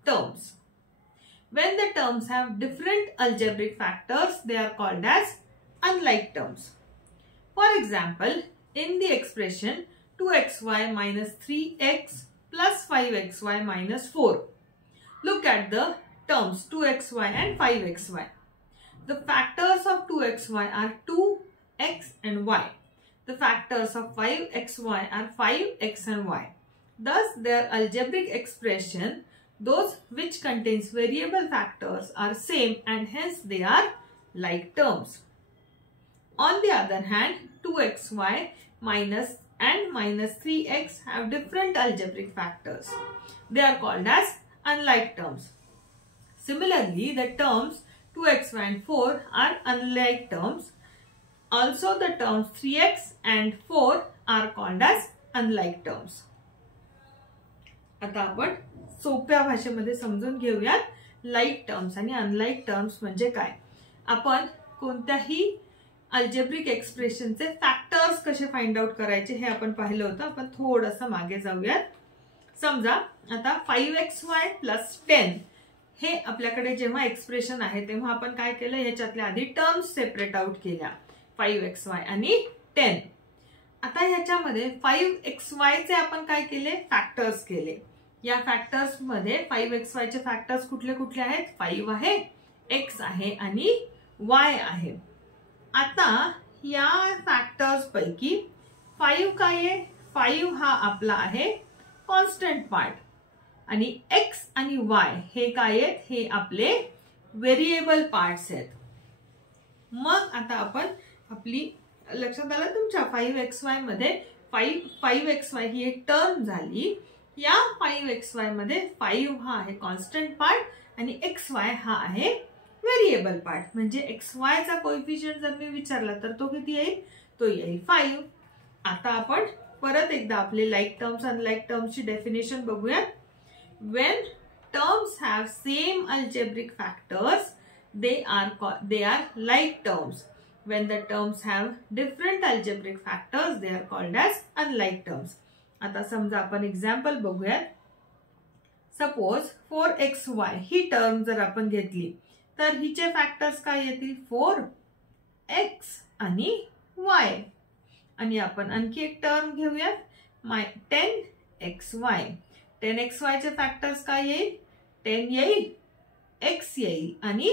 terms. When the terms have different algebraic factors, they are called as unlike terms. For example, in the expression 2xy - 3x + 5xy - 4, look at the terms 2xy and 5xy. The factors of 2xy are 2x and y. The factors of 5xy are 5x and y. Thus, their algebraic expression, those which contains variable factors, are same and hence they are like terms. On the other hand, 2xy and -3x have different algebraic factors. They are called as unlike terms. Similarly, the terms 2xy and 4 are unlike terms. Also, the terms 3x and 4 are called as unlike terms. आता आपण सोप्या भाषेमध्ये समजून घेऊयात like terms आणि unlike terms म्हणजे काय. आपण कोणत्याही अल्जेब्रिक एक्सप्रेशनचे फॅक्टर्स कसे फाइंड आउट करायचे हे आपण पाहिलं होतं. आपण थोडंसं मागे जाऊयात. समजा आता 5xy प्लस 10 हे आपल्याकडे जेव्हा एक्सप्रेशन आहे तेव्हा आपण काय केलं, ह्याच्यातल्या आधी टर्म्स सेपरेट आउट केल्या 5xy आणि 10. आता ह्याच्यामध्ये 5xy चे आपण काय केले, फॅक्टर्स केले. या फॅक्टर्स मध्ये 5xy चे फॅक्टर्स कुठले कुठले आहेत, 5 आहे, x आहे आणि y आहे. आता या फॅक्टर्स पैकी 5 काय आहे, 5 हा आपला आहे कॉन्स्टंट पार्ट आणि x आणि y हे काय आहेत, हे आपले व्हेरिएबल पार्ट्स आहेत. मग आता आपण आपली लक्षात आलं तुमच्या 5xy मध्ये 5xy ही एक टर्म झाली. या 5xy मध्ये 5 हा आहे कॉन्स्टंट पार्ट आणि xy हा आहे व्हेरिएबल पार्ट. म्हणजे xy चा कोएफिशियंट जर मी विचारला तर तो किती येईल, तो येईल 5. आता आपण परत एकदा आपले लाईक टर्म्स अनलाईक टर्म्सची डेफिनेशन बघूयात. When terms have same algebraic factors, they are like terms. When the terms have different algebraic factors, they are called as unlike terms. आता समजा आपण एक्झाम्पल बघूयात. सपोज 4xy ही टर्म जर आपण घेतली तर हिचे फॅक्टर्स काय येतील, 4x आणि y. आणि आपण आणखी एक टर्म घेऊयात 10xy. 10xy चे फॅक्टर्स काय येईल, 10 येईल, x येईल आणि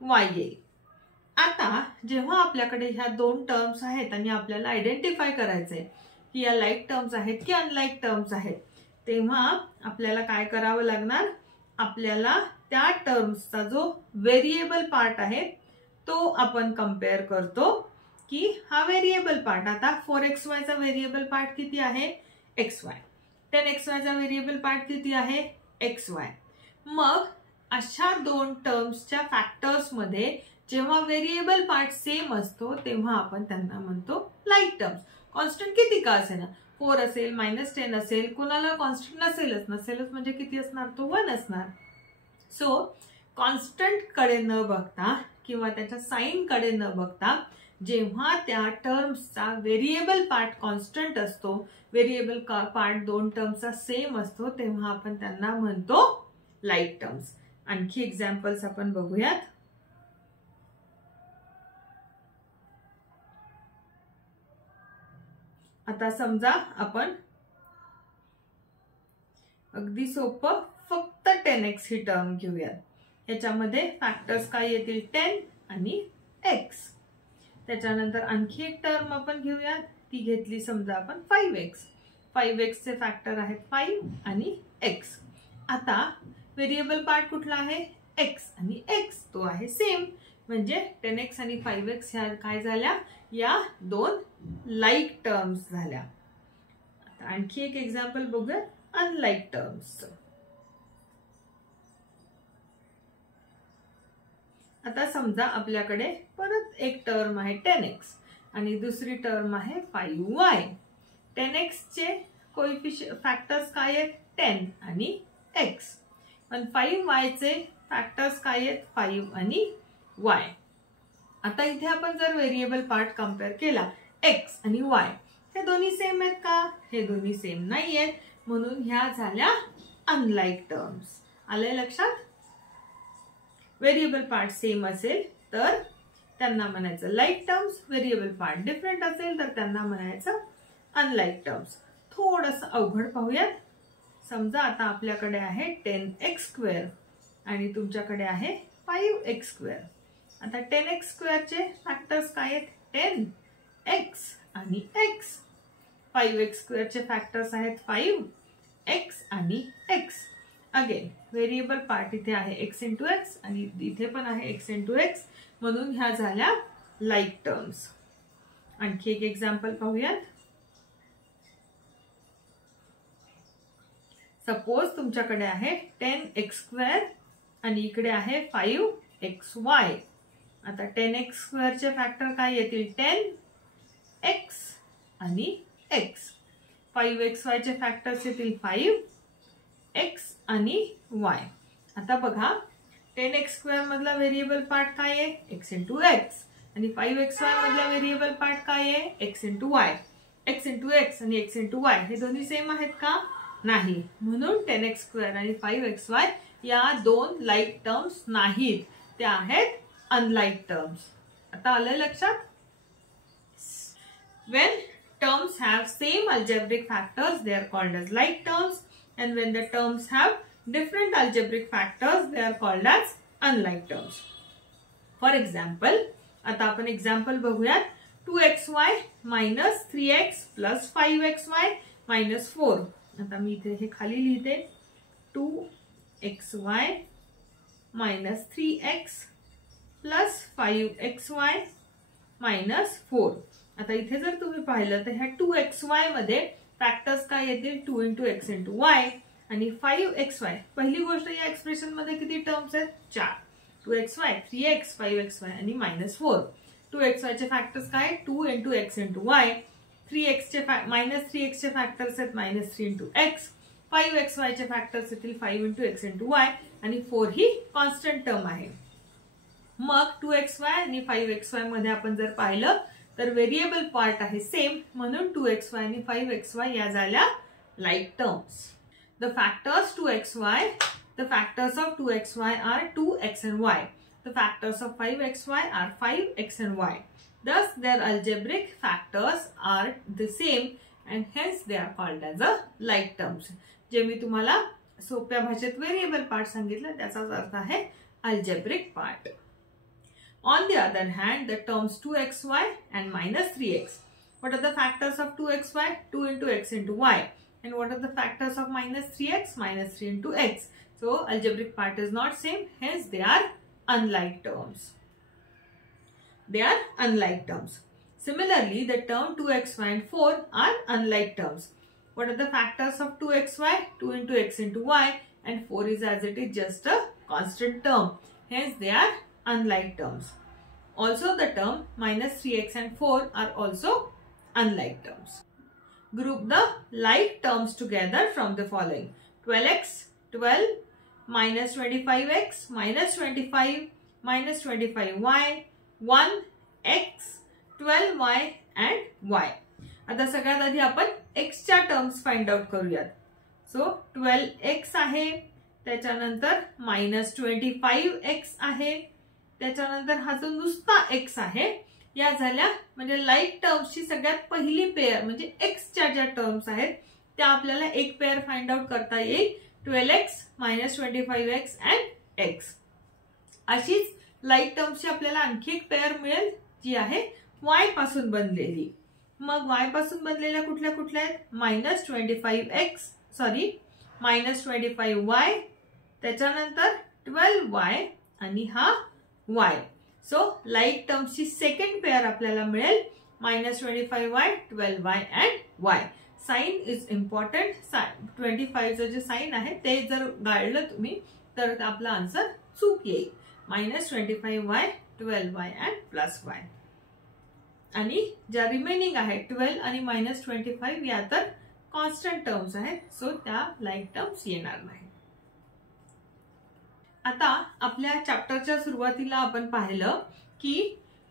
y येईल. आता जेव्हा आपल्याकडे ह्या दोन टर्म्स आहेत आणि आपल्याला आयडेंटिफाय करायचंय की या लाईक टर्म्स आहेत की अनलाईक टर्म्स आहेत, तेव्हा आपल्याला काय करावं लागणार, आपल्याला त्या टर्म्सचा जो व्हेरिएबल पार्ट आहे तो आपण कंपेअर करतो की हा व्हेरिएबल पार्ट. आता 4xy चा व्हेरिएबल पार्ट किती आहे, xy. 10xy चा व्हेरिएबल पार्ट किती आहे, xy. मग अशा दोन टर्म्सच्या फॅक्टर्स मध्ये जेव्हा व्हेरिएबल पार्ट सेम असतो तेव्हा आपण त्यांना म्हणतो लाईक टर्म्स. कॉन्स्टंट किती का असेल, 4 असेल, -10 असेल, कोणाला कॉन्स्टंट नसेलच म्हणजे किती असणार, तो 1 असणार. सो कॉन्स्टंट कडे न बघता किंवा त्याच्या साइन कडे न बघता जेव्हा त्या टर्म्सचा व्हेरिएबल पार्ट कॉन्स्टंट असतो, व्हेरिएबल पार्ट दोन टर्म्सचा सेम असतो, तेव्हा आपण त्यांना म्हणतो लाईक टर्म्स. आणखी एक्झाम्पल्स आपण बघूयात. आता समजा आपण अगदी सोपं फक्त 10x ही टर्म घेऊयात. याच्यामध्ये फॅक्टर्स काय येतील, 10 आणि x. त्याच्यानंतर आणखी एक टर्म आपण घेऊयात, ती घेतली समजा आपण 5x. 5x चे फॅक्टर आहेत 5 आणि x. आता व्हेरिएबल पार्ट कुठला आहे, x आणि x तो आहे सेम. म्हणजे 10x आणि 5x ह्या काय झाल्या, या दोन लाईक टर्म्स झाल्या. आता आणखी एक एक्झाम्पल बघूया अनलाईक टर्म्स. आता समजा आपल्याकडे परत एक टर्म आहे 10x आणि दुसरी टर्म आहे 5y. 10x चे कोएफिशियंट फॅक्टर्स काय आहेत, 10 आणि x. पण 5y चे फॅक्टर्स काय आहेत, 5 आणि y. आता इथे आपण जर व्हेरिएबल पार्ट कंपेअर केला x आणि y, हे दोन्ही सेम आहेत का, हे दोन्ही सेम नाही आहेत, म्हणून ह्या झाल्या अनलाईक टर्म्स. आले लक्षात. व्हेरिएबल पार्ट सेम असेल तर त्यांना म्हणायचं like terms, variable part different असेल तर त्यांना म्हणायचं अनलाईक टर्म्स. थोडंसं अवघड पाहूयात. समजा आता आपल्याकडे आहे 10x² आणि तुमच्याकडे आहे 5x². आता 10x² चे फॅक्टर्स काय आहेत, 10x आणि x. 5x² चे फॅक्टर्स आहेत 5x आणि x. अगेन व्हेरिएबल पार्ट इथे आहे x इंटू x आणि इथे पण आहे x इंटू x, म्हणून ह्या झाल्या लाईक टर्म्स. आणखी एक एक्झाम्पल पाहूयात. सपोज तुमच्याकडे आहे 10x² आणि इकडे आहे 5xy. आता 10x² चे फॅक्टर काय येतील, 10x आणि x. 5xy चे फॅक्टर्स येतील 5x आणि y. आता बघा 10x² मधला व्हेरिएबल पार्ट काय आहे? x into x. आणि 5xy मधला व्हेरिएबल पार्ट काय आहे? x into y. x into x आणि x into y हे दोन्ही सेम आहेत का? नाही. म्हणून 10x² आणि 5xy या दोन लाईक टर्म्स नाहीत, त्या आहेत अनलाईक टर्म्स. आता आलं लक्षात? When terms have same algebraic factors, they are called as like terms, and when the terms have different algebraic factors, they are called as unlike terms. For example, आता आपण example बघूयात. 2xy minus 3x plus 5xy minus 4. आता मी इथे हे खाली लिहिते. 2xy minus 3x plus 5xy minus 4. आता इथे जर तुम्ही पाहिलं तर ह्या 2xy मध्ये फॅक्टर्स काय येतील? 2 into x into y आणि 5xy. पहिली गोष्ट या एक्सप्रेशन मध्ये किती टर्म्स आहेत? 4. 2xy, 3x, 5xy आणि -4. 2xy चे फॅक्टर्स काय? 2 into x into y. 3x चे -3x चे फॅक्टर्स आहेत -3 into x. 5xy चे फॅक्टर्स येतील 5 into x into y आणि 4 ही कॉन्स्टंट टर्म आहे. मग 2xy आणि 5xy मध्ये आपण जर पाहिलं तर व्हेरिएबल पार्ट आहे सेम, म्हणून 2xy आणि 5xy या झाल्या like terms. The factors of 2xy are 2x and y. The factors of 5xy are 5x and y. Thus, their algebraic factors are the same and hence they are called as a like terms. जे मी तुम्हाला सोप्या भाषेत variable part सांगितलं त्याचाच अर्थ आहे algebraic part. On the other hand, the terms 2xy and minus 3x. What are the factors of 2xy? 2 into x into y. And what are the factors of minus 3x? Minus 3 into x. So, algebraic part is not same. Hence, they are unlike terms. They are unlike terms. Similarly, the term 2xy and 4 are unlike terms. What are the factors of 2xy? 2 into x into y. And 4 is as it is just a constant term. Hence, they are unlike terms. Also, the term minus 3x and 4 are also unlike terms. Group the like terms together from the following: 12x, 12, minus 25x, minus 25, minus 25y, 1x, 12y and y. आता सगळ्यात आधी आपण x च्या terms find out करूयात. So 12x आहे, त्याच्यानंतर minus 25x आहे, त्याच्यानंतर हा जो नुसता x आहे. या झाल्या म्हणजे लाईक टर्म्सची सगळ्यात पहिली पेअर म्हणजे x च्या ज्या टर्म्स आहेत त्या आपल्याला एक पेअर फाइंड आउट करता येईल. 12x, -25x and x. अशीच लाईक टर्म्सची आपल्याला आणखी एक पेअर मिळेल जी आहे y पासून बनलेली. मग y पासून बनलेल्या कुठल्या कुठल्या आहेत? -25x, सॉरी -25y, त्याच्यानंतर 12y आणि हा y. सो लाईक टर्म्सची सेकंड पेअर आपल्याला मिळेल -25y, 12y and y. Sign is important. 25चं जे साइन आहे ते जर गाळलं तुम्ही तर आपला आन्सर चूक येईल. -25y, 12y and +y. आणि ज्या रिमेनिंग आहे 12 आणि -25 या तर कॉन्स्टंट टर्म्स आहेत, सो त्या लाईक टर्म्स येणार नाही. आता आपल्या चॅप्टरच्या सुरुवातीला आपण पाहिलं की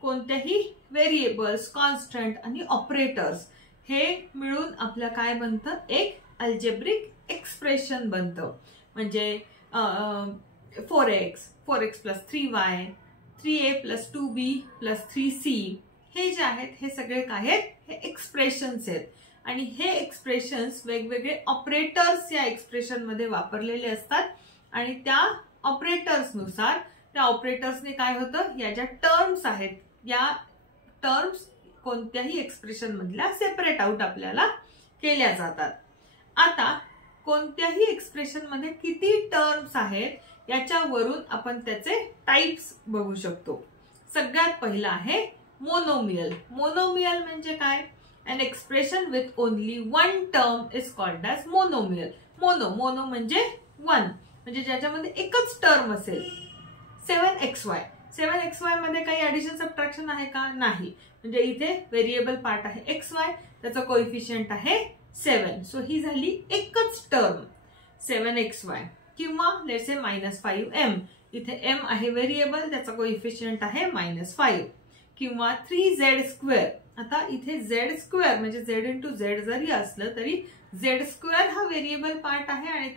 कोणत्याही व्हेरिएबल्स, कॉन्स्टंट आणि ऑपरेटर्स हे मिळून आपलं काय बनतं? एक अल्जेब्रिक एक्सप्रेशन बनतं. म्हणजे 4x, 4x + 3y, 3a + 2b + 3c हे जे आहेत हे सगळे काय आहेत? हे एक्सप्रेशन्स आहेत. आणि हे एक्सप्रेशन्स वेगवेगळे ऑपरेटर्स या एक्सप्रेशन मध्ये वापरलेले असतात आणि त्या ऑपरेटर्सनुसार त्या ऑपरेटर्सने काय होतं? या ज्या टर्म्स आहेत या टर्म्स कोणत्याही एक्सप्रेशन मधल्या सेपरेट आउट आपल्याला केल्या जातात. आता कोणत्याही एक्सप्रेशन मध्ये किती टर्म्स आहेत याच्यावरून आपण त्याचे टाइप्स बघू शकतो. सगळ्यात पहिला आहे मोनोमियल. मोनोमियल म्हणजे काय? An expression with only one term is called as monomial. Mono म्हणजे 1 म्हणजे ज्याच्यामध्ये एकच टर्म असेल. 7xy 7xy मध्ये काही ऍडिशन सबट्रॅक्शन आहे का? नाही. म्हणजे इथे व्हेरिएबल पार्ट आहे xy, त्याचा कोएफिशियंट आहे 7. सो ही झाली एकच टर्म 7xy. किंवा लेट्स से -5m, इथे m आहे व्हेरिएबल, त्याचा कोएफिशियंट आहे -5. किंवा 3z², आता इथे z² म्हणजे z इंटू z जरी असलं तरी z² हा व्हेरिएबल पार्ट आहे आणि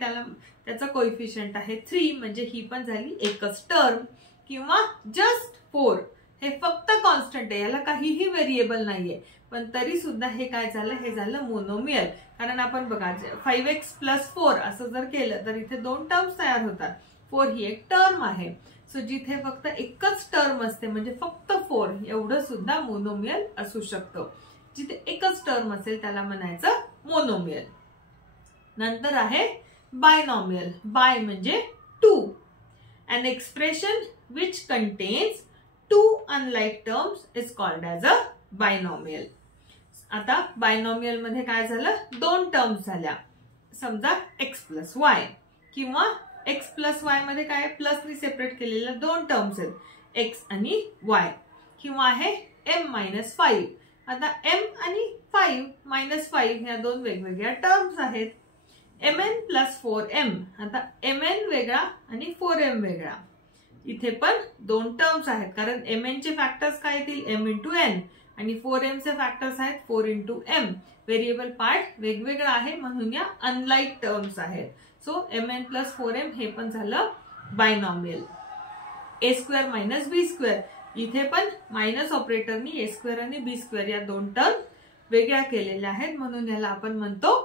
त्याचा कोएफिशियंट आहे 3, म्हणजे ही पण झाली एकच टर्म. किंवा जस्ट 4, हे फक्त कॉन्स्टंट आहे, याला काहीही व्हेरिएबल नाहीये, पण तरी सुद्धा हे काय झालं, हे झालं मोनोमियल. कारण आपण बघा 5x + 4 असं जर केलं तर इथे 2 टर्म्स तयार होतात. 4 ही एक टर्म आहे. सो जिथे फक्त एकच टर्म असते म्हणजे फक्त 4, एवढं सुद्धा मोनोमियल असू शकतं. जिथे एकच टर्म असेल त्याला म्हणायचं मोनोमियल. नंतर आहे बायनॉमियल. बाय म्हणजे 2. An expression which contains 2 unlike terms is called as a binomial. आता बायनॉमियल मध्ये काय झालं, 2 टर्म्स झाल्या. समजा x + y, किंवा x + y मध्ये काय प्लसनी सेपरेट केलेल्या 2 टर्म्स आहेत, x आणि y. किंवा आहे m - 5. आता m आणि 5 -5 या 2 वेगवेगळ्या टर्म्स आहेत. mn + 4m, आता mn वेगळा आणि 4m वेगळा. इथे पण 2 टर्म्स आहेत, कारण mn चे फॅक्टर्स काय येतील, m × n, आणि 4m चे फॅक्टर्स आहेत 4 × m. व्हेरिएबल पार्ट वेगवेगळा आहे म्हणून या अनलाइक टर्म्स आहेत. सो mn + 4m हे पण झालं बायनॉमियल. a² - b², इथे पण मायनस ऑपरेटरनी a² आणि b² या 2 टर्म वेगळ्या केलेल्या आहेत म्हणून याला आपण म्हणतो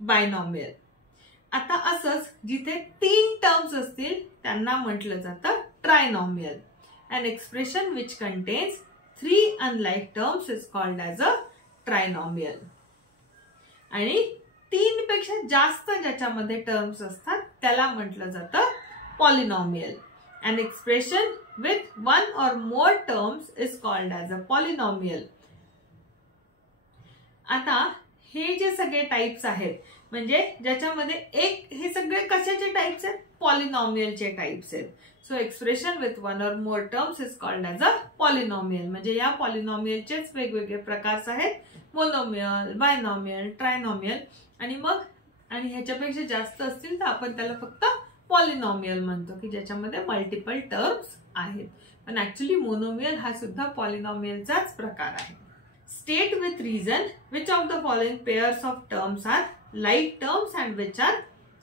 बायनॉमियल. आता असंच जिथे 3 टर्म्स असतील त्यांना म्हटलं जातं trinomial. An expression which contains 3 unlike terms is called as a trinomial. आणि 3 पेक्षा जास्त ज्याच्यामध्ये टर्म्स असतात त्याला म्हटलं जातं polynomial. An expression with 1 or more terms is called as a polynomial. आता हे जे सगळे टाइप्स आहेत म्हणजे ज्याच्यामध्ये हे सगळे कशाचे टाइप्स आहेत, पॉलिनॉमियलचे टाइप्स आहेत. So expression with 1 or more terms is called as a polynomial. म्हणजे या पॉलिनॉमियलचेच वेगवेगळे प्रकार आहेत, मोनोमियल, बायनॉमियल, ट्रायनॉमियल. आणि ह्याच्यापेक्षा जास्त असतील तर आपण त्याला फक्त पॉलिनॉमियल म्हणतो की ज्याच्यामध्ये मल्टिपल टर्म्स आहेत. पण ऍक्च्युली मोनोमियल हा सुद्धा पॉलिनॉमियलचाच प्रकार आहे. State with reason which of the following pairs of terms are like terms and which are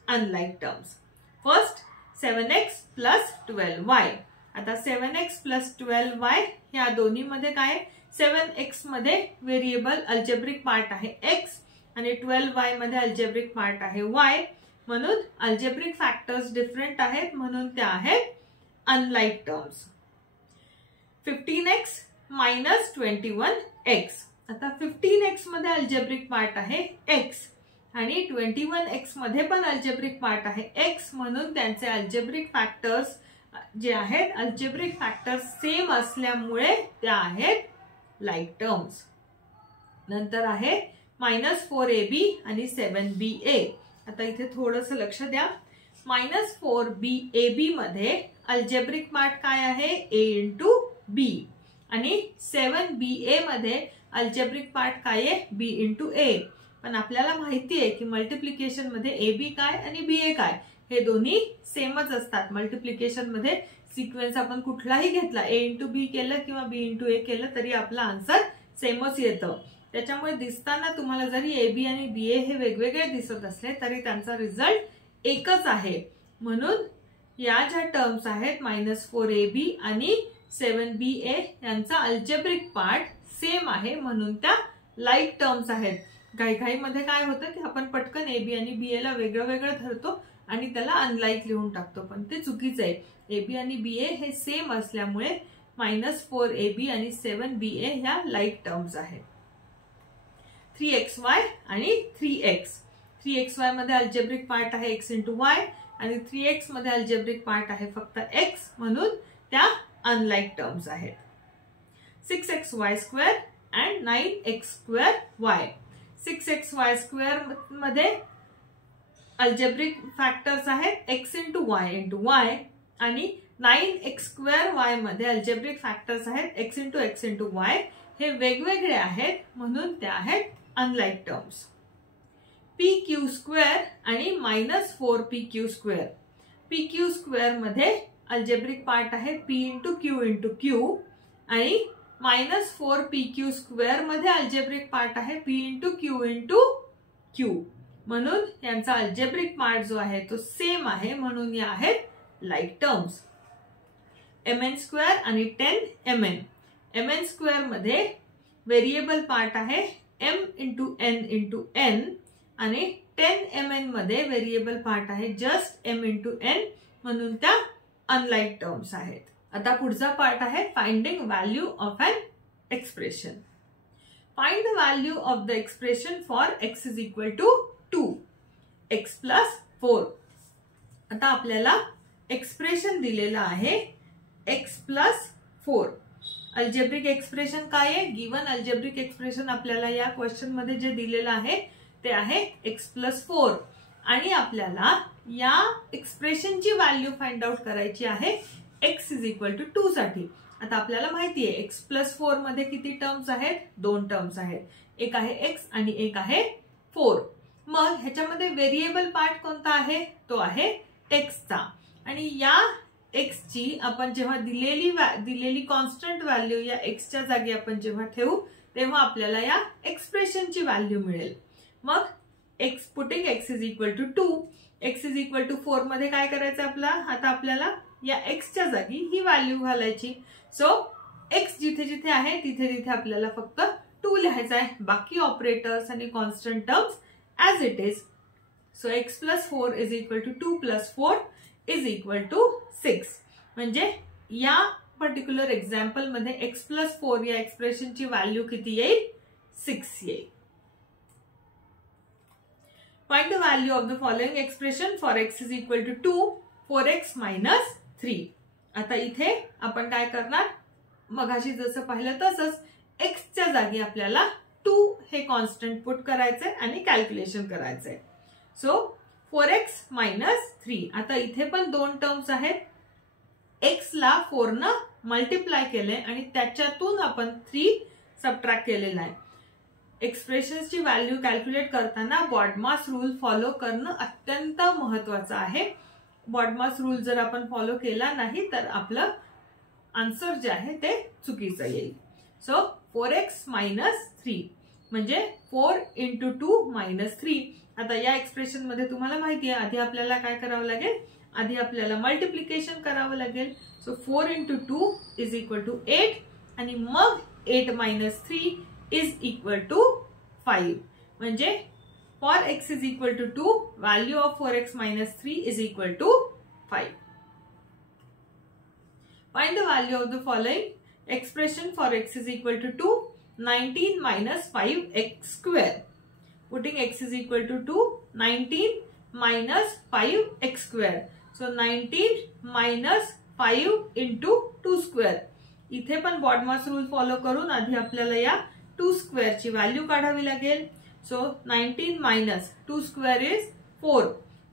unlike terms. First, 7x + 12y. आता 7x + 12y या दोन्ही मध्ये काय, 7x मध्ये व्हेरिएबल अल्जेब्रिक पार्ट आहे x आणि 12y मध्ये अल्जेब्रिक पार्ट आहे y. म्हणून अल्जेब्रिक फॅक्टर्स डिफरंट आहेत म्हणून त्या आहेत अनलाइक टर्म्स. 15x - 21x. आता 15x मध्ये अल्जेब्रिक पार्ट आहे x आणि 21x मध्ये पण अल्जेब्रिक पार्ट आहे x, म्हणून त्यांचे अल्जेब्रिक फॅक्टर्स जे आहेत, अल्जेब्रिक फॅक्टर्स सेम असल्यामुळे त्या आहेत लाईक टर्म्स. नंतर आहे -4ab आणि 7ba. आता इथे थोडंसं लक्ष द्या. -4ab मध्ये अल्जेब्रिक पार्ट काय आहे, a × b, आणि 7ba मध्ये अल्जेब्रिक पार्ट काय आहे, b × a. पण आपल्याला माहिती आहे की मल्टिप्लिकेशन मध्ये ab काय आणि ba काय हे दोन्ही सेमच असतात. मल्टिप्लिकेशन मध्ये सिक्वेन्स आपण कुठलाही घेतला, a × b केलं किंवा b × a केलं तरी आपला आन्सर सेमच येतं. त्याच्यामुळे दिसताना तुम्हाला जरी ab आणि ba हे वेगवेगळे दिसत असले तरी त्यांचा रिझल्ट एकच आहे. म्हणून या ज्या टर्म्स आहेत -4ab आणि 7ba यांचा अल्जेब्रिक पार्ट सेम आहे म्हणून त्या लाईक टर्म्स आहेत. काही मध्ये काय होतं की आपण पटकन ab आणि ba ला वेगळं वेगळं धरतो आणि त्याला अनलाईक लिहून टाकतो, पण ते चुकीचं आहे. ab आणि ba हे सेम असल्यामुळे -4ab आणि 7ba ह्या लाईक टर्म्स आहेत. 3xy आणि 3x. 3xy मध्ये अल्जेब्रिक पार्ट आहे x × y आणि 3x मध्ये अल्जेब्रिक पार्ट आहे फक्त x, म्हणून त्या अनलाइक टर्म्स आहेत. 6xy² and 9x²y. 6xy² मध्ये अल्जेब्रिक फॅक्टर्स आहेत x × y आणि 9x² y मध्ये अल्जेब्रिक फॅक्टर्स आहेत x into x into y, हे वेगवेगळे आहेत म्हणून ते आहेत अनलाइक टर्म्स. pq² आणि -4pq². pq² मध्ये अल्जेब्रिक पार्ट आहे p into q into q आणि -4pq² मध्ये अल्जेब्रिक पार्ट आहे p into q into q, म्हणून यांचा अल्जेब्रिक पार्ट जो आहे तो सेम आहे म्हणून या आहेत लाईक टर्म्स. mn² आणि 10mn. mn² मध्ये व्हेरिएबल पार्ट आहे m into n into n आणि 10mn मध्ये व्हेरिएबल पार्ट आहे जस्ट m इंटू n म्हणून त्या अनलाइक टर्म्स आहेत. आता पुढचा पार्ट आहे finding value of an expression. Find the value of the expression for x is equal to 2 x plus 4. आता आपल्याला एक्सप्रेशन दिलेलं आहे x प्लस 4. अल्जेब्रिक एक्सप्रेशन काय आहे? गिवन अल्जेब्रिक एक्सप्रेशन आपल्याला या क्वेश्चन मध्ये जे दिलेलं आहे ते आहे x प्लस 4 आणि आपल्याला या एक्सप्रेशनची व्हॅल्यू फाइंड आउट करायची आहे x इज इक्वल टू 2 साठी. आता आपल्याला माहिती आहे x प्लस 4 मध्ये किती टर्म्स आहेत? 2 टर्म्स आहेत. एक आहे x आणि एक आहे 4. मग ह्याच्यामध्ये व्हेरिएबल पार्ट कोणता आहे? तो आहे x चा. आणि या x ची आपण जेव्हा दिलेली कॉन्स्टंट व्हॅल्यू या x च्या जागी आपण जेव्हा ठेवू तेव्हा आपल्याला या एक्सप्रेशनची व्हॅल्यू मिळेल. मग x putting x is equal to 2, x is equal to 4 मध्ये काय करायचं आपला? आता आपल्याला या x च्या जागी ही व्हॅल्यू घालायची. सो x जिथे जिथे आहे तिथे तिथे आपल्याला फक्त 2 लिहायचा आहे. बाकी ऑपरेटर्स आणि constant terms as it is. So x plus 4 is equal to 2 plus 4 is equal to 6. म्हणजे या पर्टिक्युलर एक्झाम्पल मध्ये x प्लस 4 या एक्सप्रेशनची व्हॅल्यू किती येईल? 6 येईल. Find the value of the following expression for x is equal to 2 4x minus 3. आता इथे आपण काय करणार? मगाशी जसं पाहिलं तसंच x च्या जागी आपल्याला 2 हे कॉन्स्टंट पुट करायचंय आणि कॅल्क्युलेशन करायचंय. So 4x minus 3. आता इथे पण 2 टर्म्स आहेत. x ला 4 न मल्टिप्लाय केले आणि त्याच्यातून आपण 3 सबट्रॅक्ट केलेला आहे. एक्सप्रेशन्सची व्हॅल्यू कॅल्क्युलेट करताना बॉडमास रूल फॉलो करणं अत्यंत महत्वाचं आहे. बॉडमास रूल जर आपण फॉलो केला नाही तर आपलं आन्सर जे आहे ते चुकीचं येईल. सो 4x minus 3 म्हणजे 4 इंटू 2 minus 3. आता या एक्सप्रेशन मध्ये तुम्हाला माहिती आहे आधी आपल्याला काय करावं लागेल? आधी आपल्याला मल्टिप्लिकेशन करावं लागेल. So 4 into 2 is equal to 8 आणि मग 8 minus 3 is equal to 5. म्हणजे for x is equal to 2, value of 4x minus 3 is equal to 5. Find the value of the following expression for x is equal to 2, 19 minus 5x square. Putting x is equal to 2, 19 minus 5x square. So 19 minus 5 into 2 square. इथे पण BODMAS rule follow करून आधी आपल्याला या 2 square ची value काढावी लागेल. So 19 minus 2 square is 4.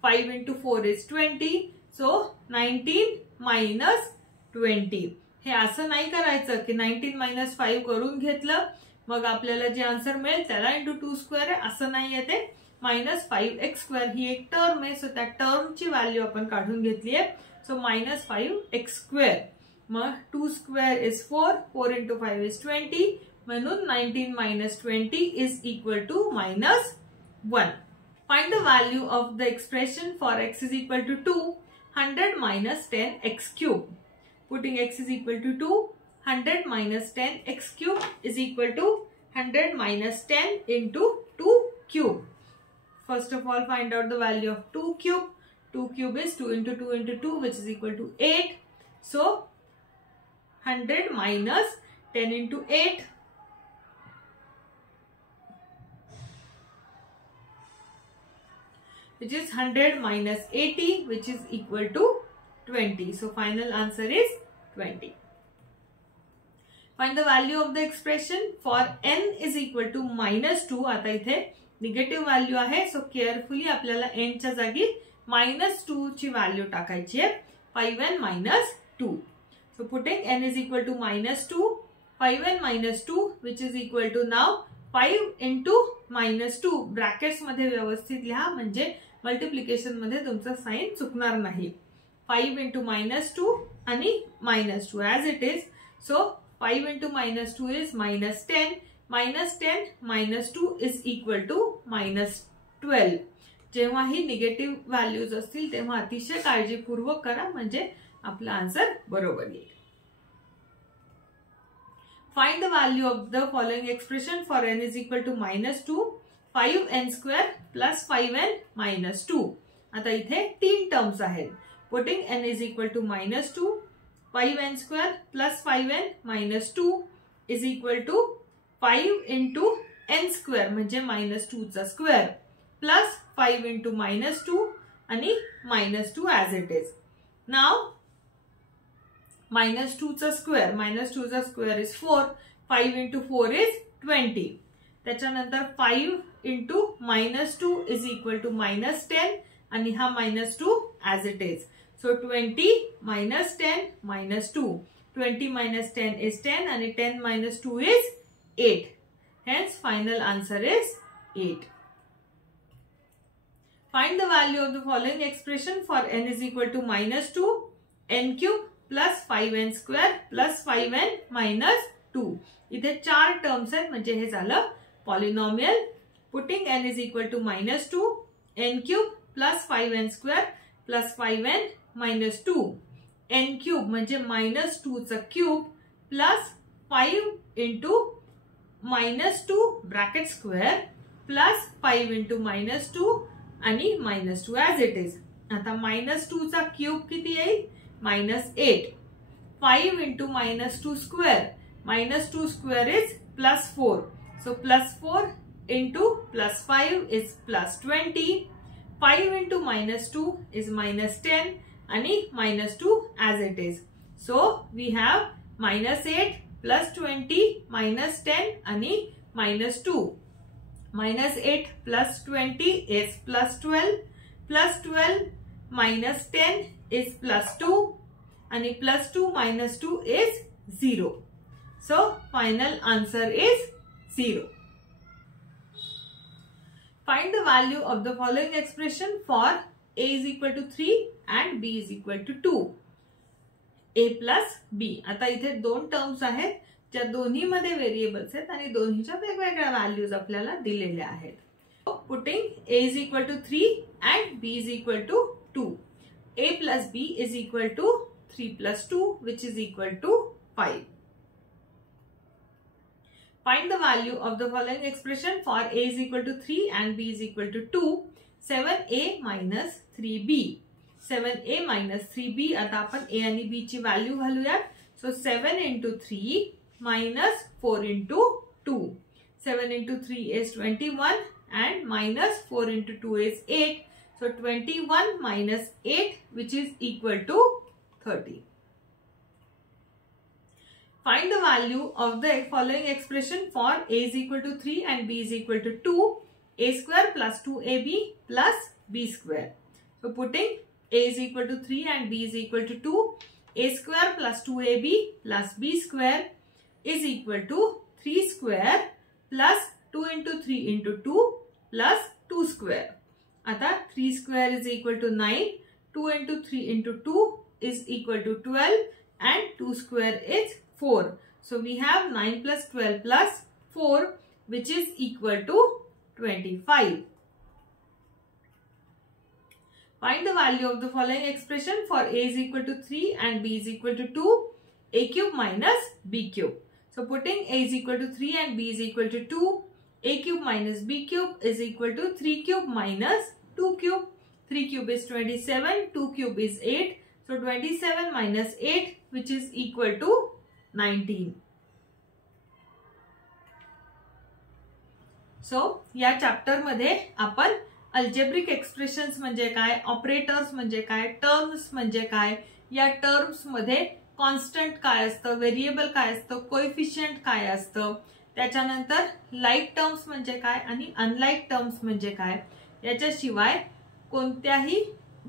5 into 4 is 20. So 19 minus 20. हे असं नाही करायचं की 19 मायनस 5 करून घेतलं मग आपल्याला जे आन्सर मिळेल त्याला इंटू 2 स्क्वेअर आहे असं नाही येते. मायनस 5x स्क्वेअर ही एक टर्म आहे. सो त्या टर्मची व्हॅल्यू आपण काढून घेतली आहे. So minus 5x square. मग 2 स्क्वेअर इज 4. 4 into 5 is 20. म्हणून 19 minus 20 is equal to minus 1. Find the value of the expression for x is equal to 2, 100 minus 10x cube. Putting x is equal to 2, 100 minus 10x cube is equal to 100 minus 10 into 2 cube. First of all, find out the value of 2 cube. 2 cube is 2 into 2 into 2, which is equal to 8. So 100 minus 10 into 8. Which is 100 minus 80, which is equal to 20. So final answer is 20. Find the value of the expression for n is equal to minus 2. आता इथे negative value आहे. So carefully आपल्याला n च्या जागी -2 ची value टाकायची आहे. 5n minus 2. So putting n is equal to -2, 5n minus 2 which is equal to now 5 into -2 brackets मध्ये व्यवस्थित लिहा म्हणजे मल्टिप्लिकेशन मध्ये तुमचा साइन चुकणार नाही. 5 into -2 आणि -2 as it is. So 5 into -2 is -10. -10 -2 is equal to -12. जेव्हा ही निगेटिव्ह व्हॅल्यूज असतील तेव्हा अतिशय काळजीपूर्वक करा म्हणजे आपला आन्सर बरोबर येईल. Find the value of the following expression for n is equal to -2, 5n square plus 5n minus 2. आता इथे 3 टर्म्स आहेत. Putting n is equal to -2, 5n square plus 5n minus 2 is equal to 5 into n square म्हणजे -2 चा square plus 5 into -2 आणि -2 as it is. Now -2 चा square is 4. 5 into 4 is 20. त्याच्यानंतर 5 into -2 is equal to -10 आणि हा -2 as it is. So 20 minus 10 minus 2. 20 minus 10 is 10 and 10 minus 2 is 8. Hence final answer is 8. Find the value of the following expression for n is equal to -2, n cube plus 5n square plus 5n minus 2. इथे 4 terms आहेत म्हणजे हे झालं polynomial. Putting n is equal to -2, n cube plus 5n square plus 5n minus 2. n cube म्हणजे -2 चा cube plus 5 into -2 bracket square plus 5 into -2 आणि -2 as it is. आता -2 चा क्यूब किती येईल -8. 5 into -2 square. -2 square is +4. So +4 into +5 is +20. 5 into -2 is -10 आणि -2 as it is. So we have -8 +20 -10 आणि -2. -8 +20 is +12. +12 -10 is +2 and +2 minus 2 is 0. So final answer is 0. Find the value of the following expression for a is equal to 3 and b is equal to 2. a plus b. आता इथे 2 terms आहेत ज्या दोन्ही मध्ये variables आहेत आणि दोन्हीच्या वेगवेगळ्या व्हॅल्यूज आपल्याला दिलेल्या आहेत. Putting a is equal to 3 and b is equal to 2. a plus b is equal to 3 plus 2 which is equal to 5. Find the value of the following expression for a is equal to 3 and b is equal to 2. 7a minus 3b. 7a minus 3b. आता आपण a आणि b ची value घालूयात. So 7 into 3 minus 4 into 2. 7 into 3 is 21 and minus 4 into 2 is 8. So 21 minus 8 which is equal to 30. Find the value of the following expression for a is equal to 3 and b is equal to 2. A square plus 2ab plus b square. So putting a is equal to 3 and b is equal to 2. A square plus 2ab plus b square is equal to 3 square plus 2 into 3 into 2 plus 2 square. आता 3 square is equal to 9. 2 into 3 into 2 is equal to 12 and 2 square is 4. So we have 9 plus 12 plus 4 which is equal to 25. Find the value of the following expression for a is equal to 3 and b is equal to 2. A cube minus b cube. So putting a is equal to 3 and b is equal to 2. A cube minus b cube is equal to 3 cube minus 2 cube. 3 cube is 27. 2 cube is 8. So 27 minus 8 which is equal to 19. So या chapter मध्ये आपण algebraic expressions म्हणजे काय, operators म्हणजे काय, terms म्हणजे काय, या टर्म्स मध्ये कॉन्स्टंट काय असतं, व्हेरिएबल काय असतं, कोएफिशियंट काय असतं, त्याच्यानंतर लाईक टर्म्स म्हणजे काय आणि अनलाईक टर्म्स म्हणजे काय, याच्याशिवाय कोणत्याही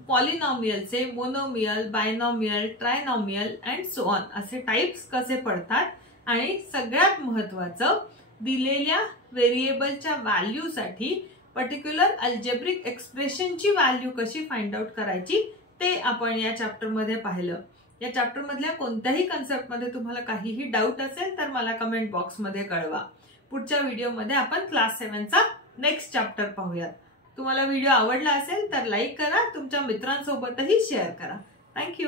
पॉलिनॉमियलचे monomial, binomial, trinomial and so on असे टाइप्स कसे पडतात आणि सगळ्यात महत्त्वाचं दिलेल्या व्हेरिएबलच्या व्हॅल्यूसाठी पर्टिक्युलर अल्जेब्रिक एक्सप्रेशनची व्हॅल्यू कशी फाइंड आउट करायची ते आपण या चॅप्टर मध्ये पाहिलं। या चॅप्टर मधल्या कोणत्याही कन्सेप्ट मध्ये तुम्हाला काहीही डाऊट असेल तर मला कमेंट बॉक्स मध्ये कळवा। पुढच्या व्हिडिओ मध्ये आपण क्लास 7 चा नेक्स्ट चॅप्टर पाहूयात। तुम्हाला व्हिडिओ आवडला असेल तर लाईक करा, तुमच्या मित्रांसोबतही शेअर करा। थँक्यू।